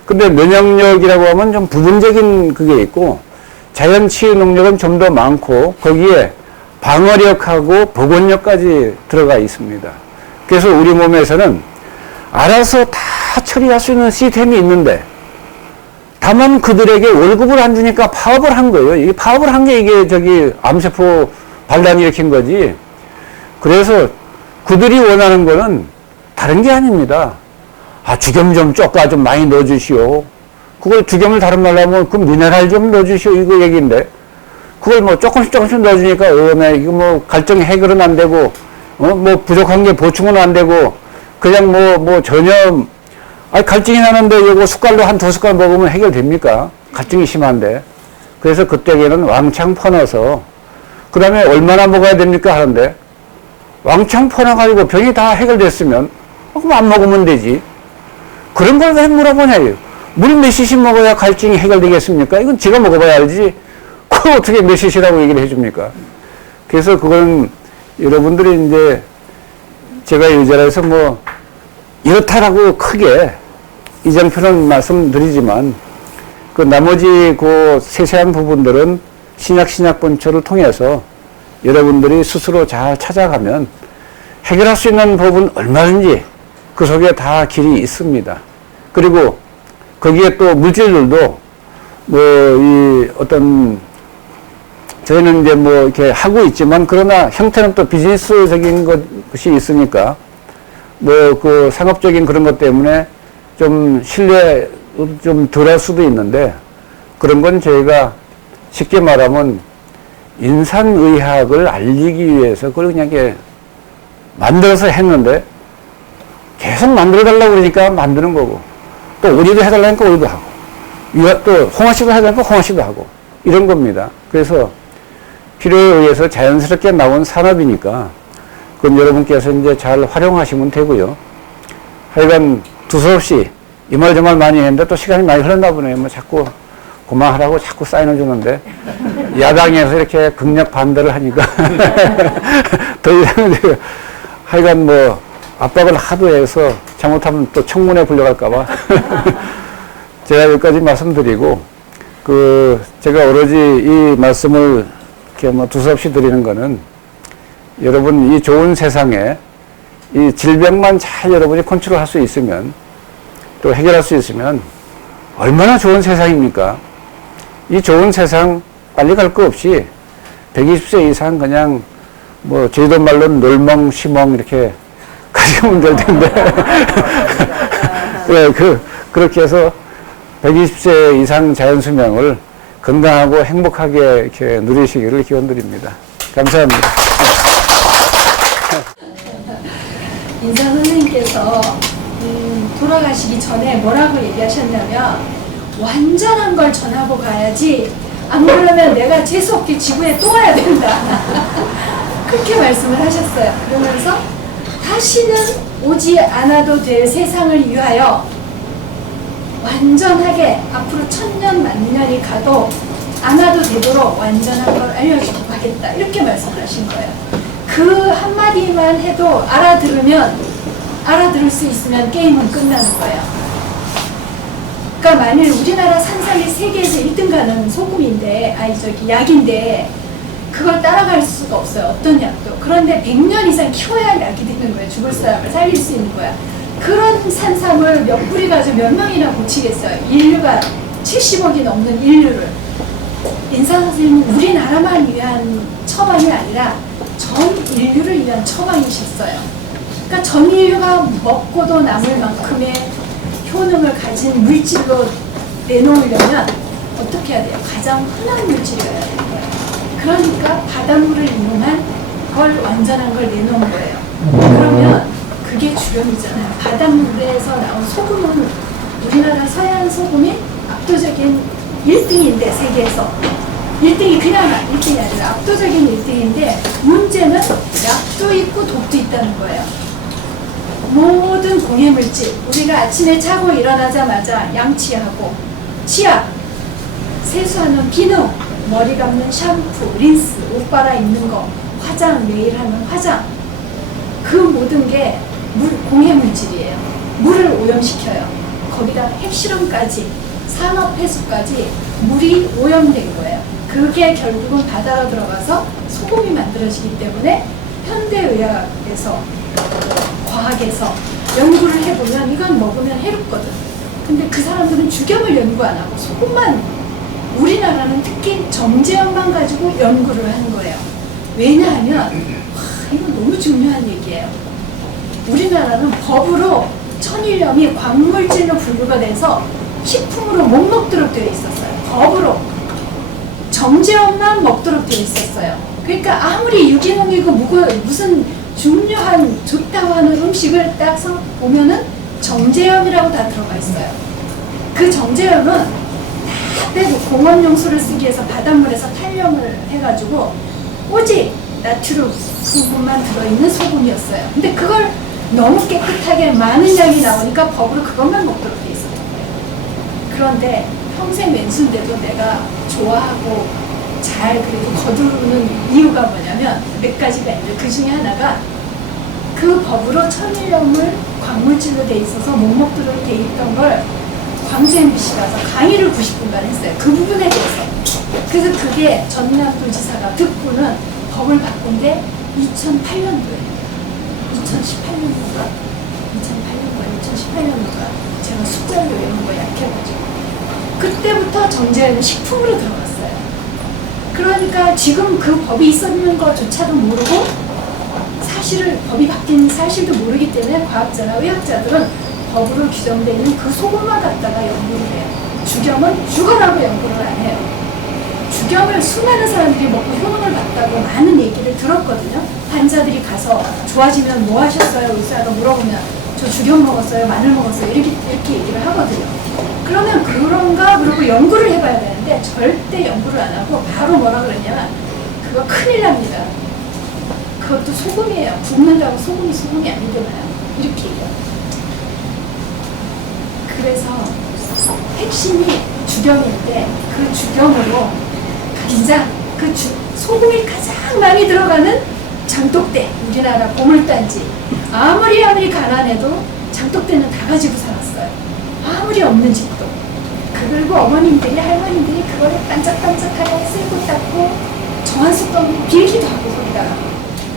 근데 면역력이라고 하면 좀 부분적인 그게 있고 자연 치유 능력은 좀 더 많고 거기에 방어력하고 복원력까지 들어가 있습니다. 그래서 우리 몸에서는 알아서 다 처리할 수 있는 시스템이 있는데 다만 그들에게 월급을 안 주니까 파업을 한 거예요. 이게 파업을 한 게 이게 저기 암세포 반란 일으킨 거지. 그래서 그들이 원하는 거는 다른 게 아닙니다. 죽염 좀 쪼까 좀 많이 넣어주시오. 그걸 죽염을 다른 말로 하면 그 미네랄 좀 넣어주시오. 이거 얘기인데. 그걸 뭐 조금씩 넣어주니까, 이거 뭐 갈증 해결은 안 되고, 뭐 부족한 게 보충은 안 되고, 그냥 전혀, 갈증이 나는데 이거 숟갈로 한 2숟갈 먹으면 해결됩니까? 갈증이 심한데. 그래서 그때에는 왕창 퍼넣어서, 그 다음에 얼마나 먹어야 됩니까? 하는데, 왕창 퍼넣어가지고 병이 다 해결됐으면, 그럼 안 먹으면 되지. 그런 걸 왜 물어보냐, 물 몇 cc 먹어야 갈증이 해결되겠습니까? 이건 제가 먹어봐야 알지. 그걸 어떻게 몇 cc라고 얘기를 해줍니까? 그래서 그건 여러분들이 이제 제가 유저라서 이렇다라고 크게 이정표는 말씀드리지만 그 나머지 그 세세한 부분들은 신약본초를 통해서 여러분들이 스스로 잘 찾아가면 해결할 수 있는 부분 얼마든지 그 속에 다 길이 있습니다. 그리고 거기에 또 물질들도 저희는 이제 이렇게 하고 있지만 그러나 형태는 또 비즈니스적인 것이 있으니까 그 상업적인 그런 것 때문에 좀 신뢰 좀 덜할 수도 있는데 그런 건 저희가 쉽게 말하면 인산의학을 알리기 위해서 그걸 그냥 이렇게 만들어서 했는데 계속 만들어 달라고 그러니까 만드는 거고 또 오리도 해달라니까 오리도 하고 또 홍화씨도 해달라니까 홍화씨도 하고 이런 겁니다. 그래서 필요에 의해서 자연스럽게 나온 산업이니까 그건 여러분께서 이제 잘 활용하시면 되고요. 하여간 두서없이 이 말 저 말 많이 했는데 또 시간이 많이 흘렀나 보네요. 자꾸 그만하라고 자꾸 사인을 주는데 야당에서 이렇게 극력 반대를 하니까 더 이상 하여간 압박을 하도 해서 잘못하면 또 청문회 불려갈까봐 제가 여기까지 말씀드리고 제가 오로지 이 말씀을 이렇게 두서없이 드리는 거는 여러분 이 좋은 세상에 이 질병만 잘 여러분이 컨트롤할 수 있으면 또 해결할 수 있으면 얼마나 좋은 세상입니까? 이 좋은 세상 빨리 갈 거 없이 120세 이상 그냥 제주도 말로 놀멍 시멍 이렇게 가시면 될 텐데 네, 그렇게 해서 120세 이상 자연수명을 건강하고 행복하게 이렇게 누리시기를 기원드립니다. 감사합니다. 인상 선생님께서 돌아가시기 전에 뭐라고 얘기하셨냐면 완전한 걸 전하고 가야지 안 그러면 내가 재수없게 지구에 또 와야 된다. 그렇게 말씀을 하셨어요. 그러면서 다시는 오지 않아도 될 세상을 위하여 완전하게 앞으로 1000년 만년이 가도 안 와도 되도록 완전한 걸 알려주고 가겠다 이렇게 말씀하신 거예요. 그 한마디만 해도 알아들을 수 있으면 게임은 끝나는 거예요. 그러니까 만일 우리나라 산삼이 세계에서 1등 가는 소금인데 약인데 그걸 따라갈 수가 없어요. 어떤 약도. 그런데 100년 이상 키워야 약이 되는 거예요. 죽을 사람을 살릴 수 있는 거야. 그런 산삼을 몇 뿌리 가지고 몇 명이나 고치겠어요. 인류가 70억이 넘는 인류를. 인상 선생님은 우리나라만 위한 처방이 아니라 전 인류를 위한 처방이셨어요. 그러니까 전 인류가 먹고도 남을 만큼의 효능을 가진 물질로 내놓으려면 어떻게 해야 돼요? 가장 흔한 물질이어야 되는 거예요. 그러니까 바닷물을 이용한 걸 완전한 걸 내놓은 거예요. 그러면 그게 주력이잖아요. 바닷물에서 나온 소금은 우리나라 서양 소금이 압도적인 1등인데 세계에서 1등이 그냥 1등이 아니라 압도적인 1등인데 문제는 약도 있고 독도 있다는 거예요. 모든 공해물질 우리가 아침에 자고 일어나자마자 양치하고 치약, 세수하는 비누, 머리 감는 샴푸, 린스, 옷 갈아입는 거, 화장, 매일 하는 화장 그 모든 게 공해물질이에요. 물을 오염시켜요. 거기다 핵실험까지 산업폐수까지 물이 오염된 거예요. 그게 결국은 바다로 들어가서 소금이 만들어지기 때문에 현대의학에서 과학에서 연구를 해보면 이건 먹으면 해롭거든. 근데 그 사람들은 주겸을 연구 안 하고 소금만 우리나라는 특히 정제염만 가지고 연구를 하는 거예요. 왜냐하면 이건 너무 중요한 얘기예요. 우리나라는 법으로 천일염이 광물질로 분류가 돼서 식품으로 못 먹도록 되어 있었어요. 법으로. 정제염만 먹도록 되어 있었어요. 그러니까 아무리 유기농이고 무슨 중요한 좋다고 하는 음식을 딱 보면은 정제염이라고 다 들어가 있어요. 그 정제염은 다 빼고 공원용수를 쓰기 위해서 바닷물에서 탈염을 해가지고 오직 나트륨 부분만 들어있는 소금이었어요. 근데 그걸 너무 깨끗하게 많은 양이 나오니까 법으로 그것만 먹도록 돼 있었던 거예요. 그런데 평생 왼수인데도 내가 좋아하고 잘 그래도 거두는 이유가 뭐냐면 몇 가지가 있는데 그 중에 하나가 그 법으로 천일염을 광물질로 돼 있어서 못 먹도록 돼 있던 걸 광주 MBC 가서 강의를 90분간 했어요. 그 부분에 대해서. 그래서 그게 전남도지사가 듣고는 법을 바꾼 게 2008년도에 2018년도가 2018년도가 제가 숫자를 외우는 거 약해가지고 그때부터 정제염은 식품으로 들어갔어요. 그러니까 지금 그 법이 있었는 것조차도 모르고 사실을 법이 바뀐 사실도 모르기 때문에 과학자나 의학자들은 법으로 규정되어 있는 그 소금만 갖다가 연구를 해요. 주겸은 죽어라고 연구를 안 해요. 주겸을 수많은 사람들이 먹고 효능을 봤다고 많은 얘기를 들었거든요. 환자들이 가서 좋아지면 뭐 하셨어요? 의사가 물어보면 저 주겸 먹었어요, 마늘 먹었어요 이렇게 얘기를 하거든요. 그러면 그런가 그러고 연구를 해봐야 되는데 절대 연구를 안 하고 바로 뭐라 그러냐면 그거 큰일 납니다. 그것도 소금이에요. 굽는다고 소금이 아니잖아요. 이렇게 얘기해요. 그래서 핵심이 주겸인데 그 주겸으로 간장, 소금이 가장 많이 들어가는 장독대, 우리나라 보물단지. 아무리 가난해도 장독대는 다 가지고 살았어요. 아무리 없는 집도. 그리고 어머님들이 할머님들이 그거를 반짝반짝하게 쓸고 닦고 정한수 떠고 빌기도 하고 거기다가.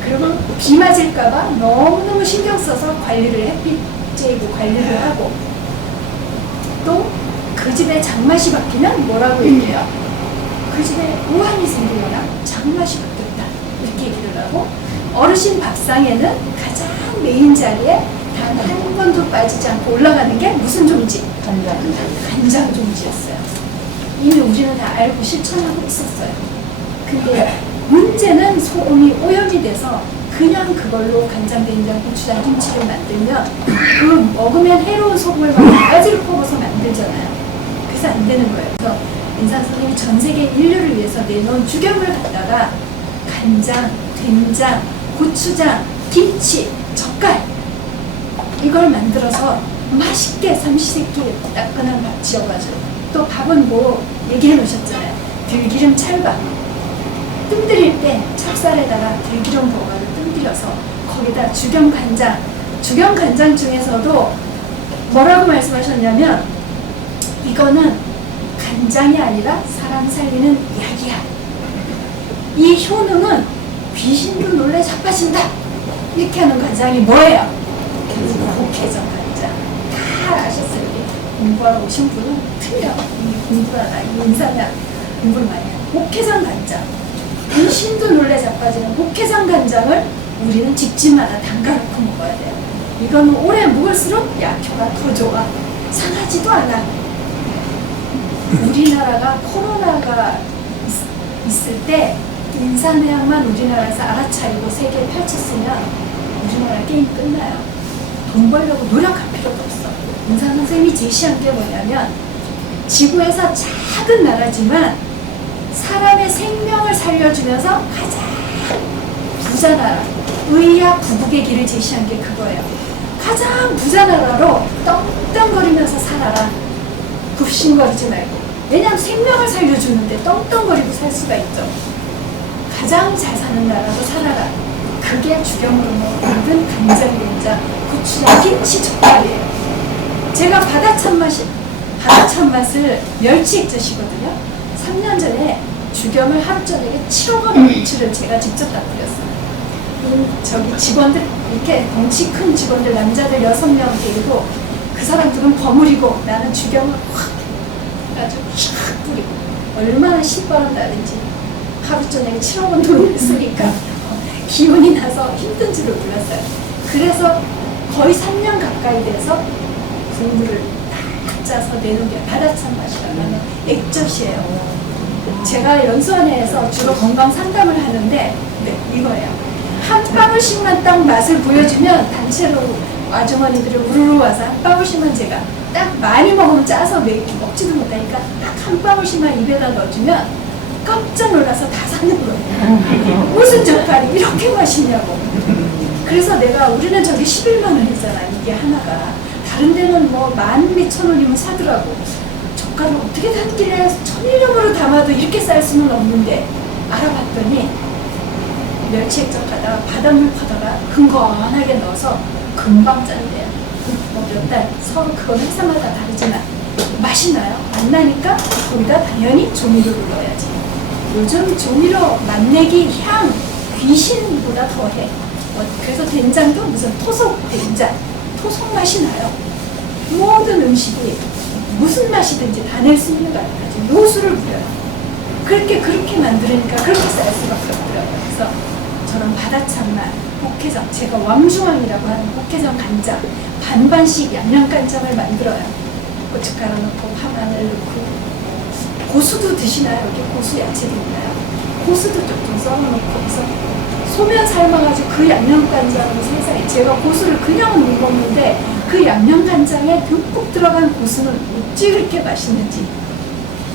그러면 비 맞을까봐 너무너무 신경 써서 관리를 햇빛 쬐고 관리를 하고 또 그 집에 장맛이 바뀌면 뭐라고 얘기해요? 그 집에 우환이 생기거나 장맛이 바뀌었다 이렇게 얘기를 하고 어르신 밥상에는 가장 메인 자리에 단 한 번도 빠지지 않고 올라가는 게 무슨 종지? 간장 종지였어요. 이미 우리는 다 알고 실천하고 있었어요. 근데 문제는 소금이 오염이 돼서 그냥 그걸로 간장, 된장, 고추장, 김치를 만들면 그 먹으면 해로운 소금을 막 바가지로 퍼서 만들잖아요. 그래서 안 되는 거예요. 그래서 인산 선생님이 전 세계 인류를 위해서 내놓은 주겸을 갖다가 간장, 된장, 고추장, 김치, 젓갈 이걸 만들어서 맛있게 삼시세끼 따끈한 밥 지어가지고 또 밥은 뭐 얘기해 놓으셨잖아요. 들기름 찰밥 뜸 들일 때 찹쌀에다가 들기름 버가를 뜸 들여서 거기다 주겸 간장 중에서도 뭐라고 말씀하셨냐면 이거는 간장이 아니라 사람 살리는 약이야. 이 효능은 귀신도 놀래 자빠진다. 이렇게 하는 간장이 뭐예요? 목회전 간장. 다 아셨어요. 공부하러 오신 분은 틀려. 공부하다 인사냐 공부를 많이 해요. 목회전 간장. 귀신도 놀래 자빠지는 목회전 간장을 우리는 집집마다 담가놓고 먹어야 돼요. 이거는 오래 묵을수록 약효가 더 좋아. 상하지도 않아. 우리나라가 코로나가 있을 때 인산해양만 우리나라에서 알아차리고 세계에 펼쳤으면 우리나라 게임 끝나요. 돈 벌려고 노력할 필요도 없어. 인산 선생님이 제시한 게 뭐냐면 지구에서 작은 나라지만 사람의 생명을 살려주면서 가장 부자 나라, 의학 부국의 길을 제시한 게 그거예요. 가장 부자 나라로 떵떵거리면서 살아라. 굽신거리지 말고. 왜냐하면 생명을 살려주는데 떵떵거리고 살 수가 있죠. 가장 잘 사는 나라로 살아라. 그게 주경으로 만든 간장된장, 고추장, 김치, 젓갈이에요. 제가 바다찬 맛을 멸치 액젓이거든요. 3년 전에 주경을 하루 저녁에 7억 원 멸치를 제가 직접 다 뿌렸어요. 저기 직원들, 이렇게 덩치 큰 직원들, 남자들 6명 데리고 그 사람들은 버무리고 나는 주경을 확 해가지고 샥 뿌리고 얼마나 신바람 나는지 하루 저녁에 7억 원 돈을 쓰니까 기운이 나서 힘든 줄을 몰랐어요. 그래서 거의 3년 가까이 돼서 국물을 딱 짜서 내놓은 게 바다찬 맛이라는 액젓이에요. 제가 연수원에서 주로 건강 상담을 하는데 네, 이거예요. 한 방울씩만 딱 맛을 보여주면 단체로 아주머니들이 우르르 와서 한 방울씩만 제가 딱 많이 먹으면 짜서 먹지도 못하니까 딱 한 방울씩만 입에다 넣어주면 깜짝 놀라서 다 사는 거예요. 무슨 젓갈이 이렇게 맛있냐고. 그래서 내가 우리는 저기 11만 원 했잖아. 이게 하나가. 다른 데는 뭐 12,000원이면 사더라고. 젓갈을 어떻게 담길래 천일염으로 담아도 이렇게 쌀 수는 없는데 알아봤더니 멸치 액젓 가다가 바닷물 퍼다가 흥건하게 넣어서 금방 짠대요. 뭐 몇 달 서로 그건 회사마다 다르지만 맛이 나요. 안 나니까 거기다 당연히 조미료를 넣어야지. 요즘 조미료 맛내기 향 귀신보다 더해. 그래서 된장도 무슨 토속 된장, 토속 맛이 나요. 모든 음식이 무슨 맛이든지 다 낼 수 있는 거 아니까지 요수를 부려요. 그렇게 만들으니까 그렇게 쌀 수밖에 없더라고요. 그래서 저런 바다찬맛, 꽃게장, 제가 왕중왕이라고 하는 꽃게장 간장 반반씩 양념간장을 만들어요. 고춧가루 넣고 파마늘 넣고 고수도 드시나요? 여기 고수 야채도 있나요? 고수도 좀 썰어놓고 해서 소면 삶아가지고 그 양념간장으로 세상에 제가 고수를 그냥은 못 먹는데 그 양념간장에 듬뿍 들어간 고수는 어찌 그렇게 맛있는지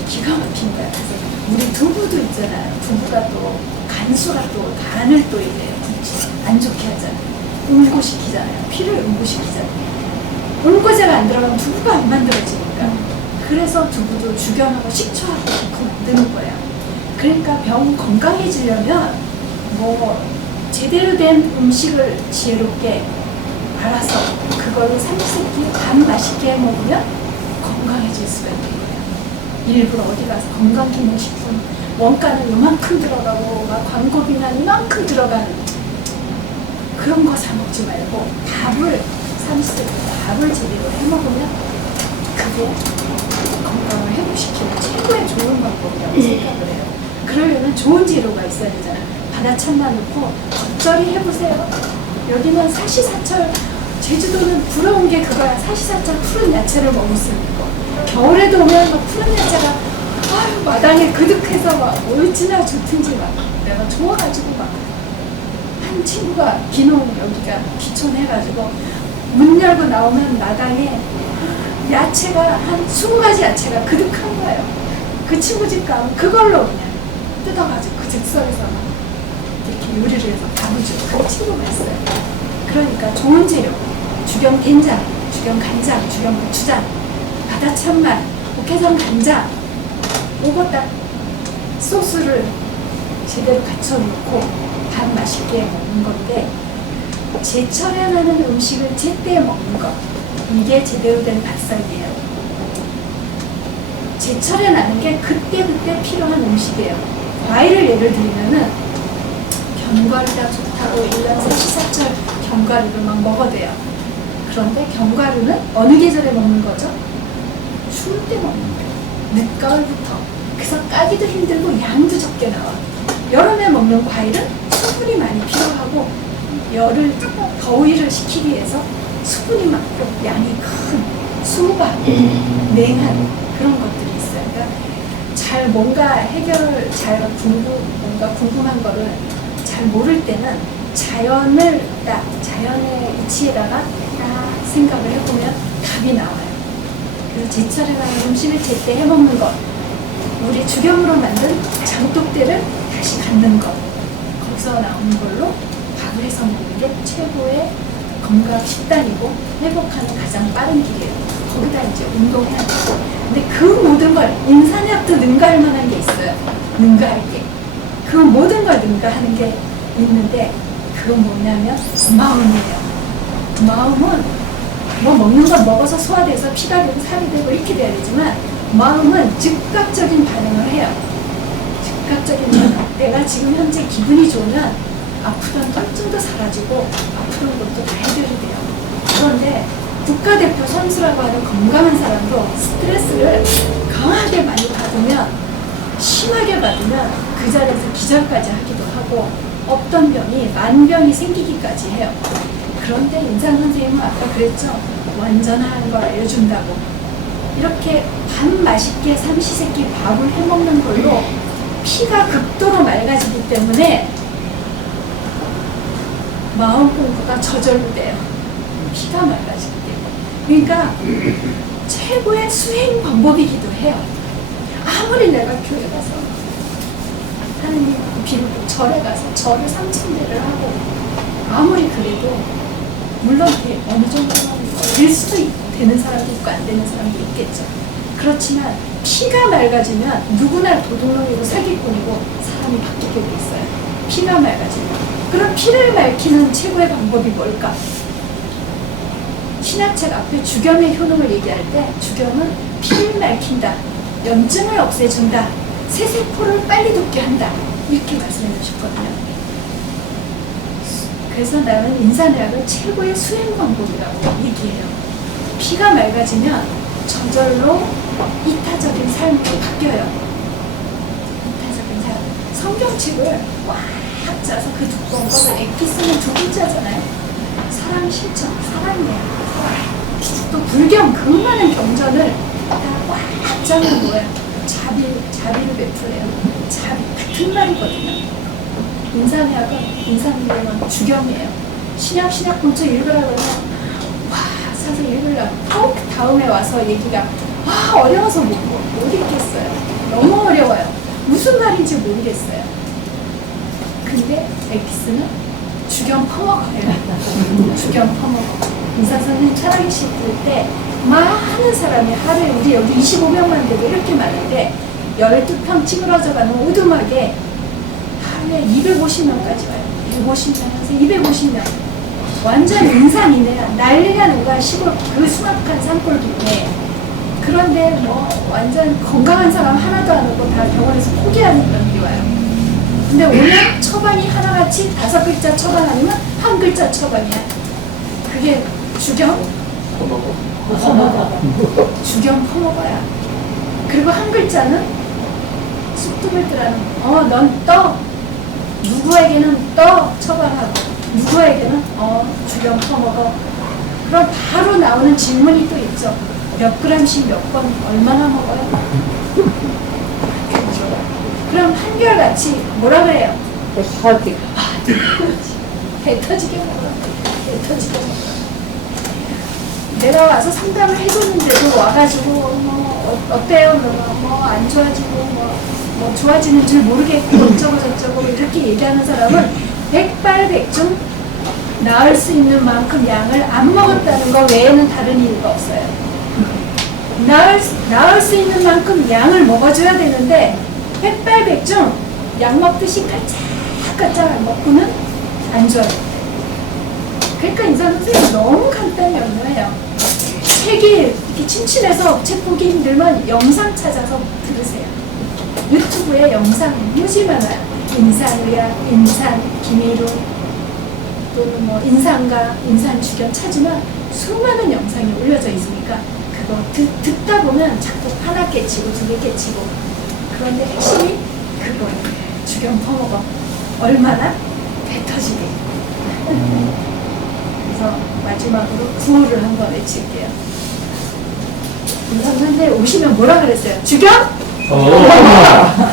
기가 막힌 거야. 그래서 우리 두부도 있잖아요. 두부가 또 간수가 또 간을 또 이래요. 안 좋게 하잖아요. 응고시키잖아요. 피를 응고시키잖아요. 응고제가 안 들어가면 두부가 안 만들어지니까. 그래서 두부도 주경하고 식초하고 넣고 만드는 거예요. 그러니까 병 건강해지려면 뭐 제대로 된 음식을 지혜롭게 알아서 그걸로 삼시세끼 밥 맛있게 해 먹으면 건강해질 수가 있는 거예요. 일부러 어디 가서 건강기능식품 원가는 요만큼 들어가고 막 광고비나 이만큼 들어가는 그런 거 사 먹지 말고 밥을 삼시세끼 밥을 제대로 해 먹으면 그게 건강을 회복시키는 최고의 좋은 방법이라고 생각을 해요. 그러려면 좋은 재료가 있어야 되잖아요. 바다찬만 넣고 겉절이 해보세요. 여기는 사시사철, 제주도는 부러운 게 그거야. 사시사철 푸른 야채를 먹을 수 있는 거. 겨울에도 오면 막 푸른 야채가 아유 마당에 그득해서 막 얼지나 좋든지 막 내가 좋아가지고 막 한 친구가 비농 여기가 귀촌해가지고 문 열고 나오면 마당에 야채가 한 20가지 야채가 그득한 거예요. 그 친구 집 가면 그걸로 그냥 뜯어가지고 그 즉석에서 막 이렇게 요리를 해서 밥을 주고 그 친구가 있어요. 그러니까 좋은 재료, 주경 된장, 주경 간장, 주경 고추장, 바다찬맛, 꽃게장 간장 요거 딱 소스를 제대로 갖춰놓고 밥 맛있게 먹는 건데 제철에 나는 음식을 제때 먹는 것 이게 제대로 된 밥상이에요. 제철에 나는 게 그때그때 필요한 음식이에요. 과일을 예를 들면은 견과류가 좋다고 1년 사시사철 견과류를 막 먹어대요. 그런데 견과류는 어느 계절에 먹는 거죠? 추울 때 먹는 거예요. 늦가을부터. 그래서 까기도 힘들고 양도 적게 나와. 여름에 먹는 과일은 수분이 많이 필요하고 열을 더위를 식히기 위해서 수분이 많고 양이 큰 수박, 냉한 그런 것들이 있어요. 그러니까 잘 뭔가 뭔가 궁금한 거를 잘 모를 때는 자연의 이치에다가 딱 생각을 해보면 답이 나와요. 그래서 제철에 가는 음식을 제때 해먹는 것, 우리 주겸으로 만든 장독대를 다시 갖는 것, 거기서 나오는 걸로 밥을 해서 먹는 게 최고의 건강 식단이고 회복하는 가장 빠른 길이에요. 거기다 이제 운동해야 되고. 근데 그 모든 걸 인산약도 능가할 만한 게 있어요. 능가할 게. 그 모든 걸 능가하는 게 있는데 그건 뭐냐면 마음이에요. 마음은 뭐 먹는 건 먹어서 소화돼서 피가 되고 살이 되고 이렇게 돼야 되지만 마음은 즉각적인 반응을 해요. 즉각적인 반응. 내가 지금 현재 기분이 좋으면 아프던 통증도 사라지고 아프던 것도 다 해결이 돼요. 그런데 국가대표 선수라고 하는 건강한 사람도 스트레스를 강하게 많이 받으면, 심하게 받으면 그 자리에서 기절까지 하기도 하고 없던 병이 만병이 생기기까지 해요. 그런데 인상 선생님은 아까 그랬죠. 완전한 걸 알려준다고. 이렇게 밥 맛있게 삼시세끼 밥을 해먹는 걸로 피가 극도로 맑아지기 때문에 마음 공부가 저절로 돼요. 피가 맑아지기 때문에. 그러니까 최고의 수행 방법이기도 해요. 아무리 내가 교회 가서 하느님 빌고 절에 가서 절을 3,000대를 하고 아무리 그래도 물론 어느 정도는 될 수도 있고 되는 사람도 있고 안 되는 사람도 있겠죠. 그렇지만 피가 맑아지면 누구나 도둑놈이고 사기꾼이고 사람이 바뀌게 돼 있어요. 피가 맑아지면. 그럼 피를 맑히는 최고의 방법이 뭘까? 신약책 앞에 주겸의 효능을 얘기할 때 주겸은 피를 맑힌다, 염증을 없애준다, 세세포를 빨리 돋게 한다, 이렇게 말씀해 주셨거든요. 그래서 나는 인산의학을 최고의 수행 방법이라고 얘기해요. 피가 맑아지면 저절로 이타적인 삶으로 바뀌어요. 이타적인 삶. 성경책을 꽉 짜서 그 두꺼운 거를 엑기스는 두 글자잖아요. 사랑 실천, 사랑이에요. 또 불경 그 많은 경전을 다 꽉 짜는 거예요. 자비를 베풀어요. 자비 같은 말이거든요. 인산의학은 주겸이에요. 신약 본처 읽으라고 하면 와 사서 읽으려고 꼭 다음에 와서 얘기가 어려워서 못 읽겠어요. 너무 어려워요. 무슨 말인지 모르겠어요. 근데 엑기스는 주겸 퍼먹어요. 주겸 퍼먹어. 인사 선생님 살아계실 때 많은 사람이 하루에 우리 여기 25명만 돼도 이렇게 많은데 12평 찌그러져가는 오두막에 하루에 250명까지 와요. 150명, 250명. 완전 인산이네요. 난리가 난 거야. 시골 그 수납한 산골길에. 그런데 뭐 완전 건강한 사람 하나도 안 오고 다 병원에서 포기하는 병이 와요. 근데 오늘 처방이 하나같이 5글자 처방 아니면 1글자 처방이야. 그게 주겸 퍼먹어. 주겸 퍼먹어야. 그리고 1글자는 쑥두글뜨라는 넌 떠. 누구에게는 떠 처방하고 누구에게는 주겸 퍼먹어. 그럼 바로 나오는 질문이 또 있죠. 몇 그램씩 몇 번 얼마나 먹어요? 그럼 한결같이 뭐라 그래요? 배 터지게 먹어라. 배 터지게 먹어라. 내가 와서 상담을 해줬는데도 와가지고 어때요? 뭐 안 좋아지고 뭐 좋아지는 줄 모르겠고 어쩌고 저쩌고 이렇게 얘기하는 사람은 백발백중 나을 수 있는 만큼 양을 안 먹었다는 거 외에는 다른 이유가 없어요. 나을 수 있는 만큼 양을 먹어줘야 되는데 백발백중 약 먹듯이 깔짝깔짝 먹고는 안 좋아요. 그러니까 인사 선생님 너무 간단히 연구해요. 책이 이렇게 침침해서 책 보기 힘들면 영상 찾아서 들으세요. 유튜브에 영상 무지 많아요. 인산의학, 인산, 김희로, 또는 뭐 인산가, 인산주겸 찾으면 수많은 영상이 올려져 있으니까 그거 듣다 보면 자꾸 하나 깨치고 2개 깨치고. 그런데 핵심이 그거예요. 주겸 퍼먹어. 얼마나? 배 터지게. 그래서 마지막으로 구호를 한번 외칠게요. 선생님 오시면 뭐라 그랬어요? 주겸 오.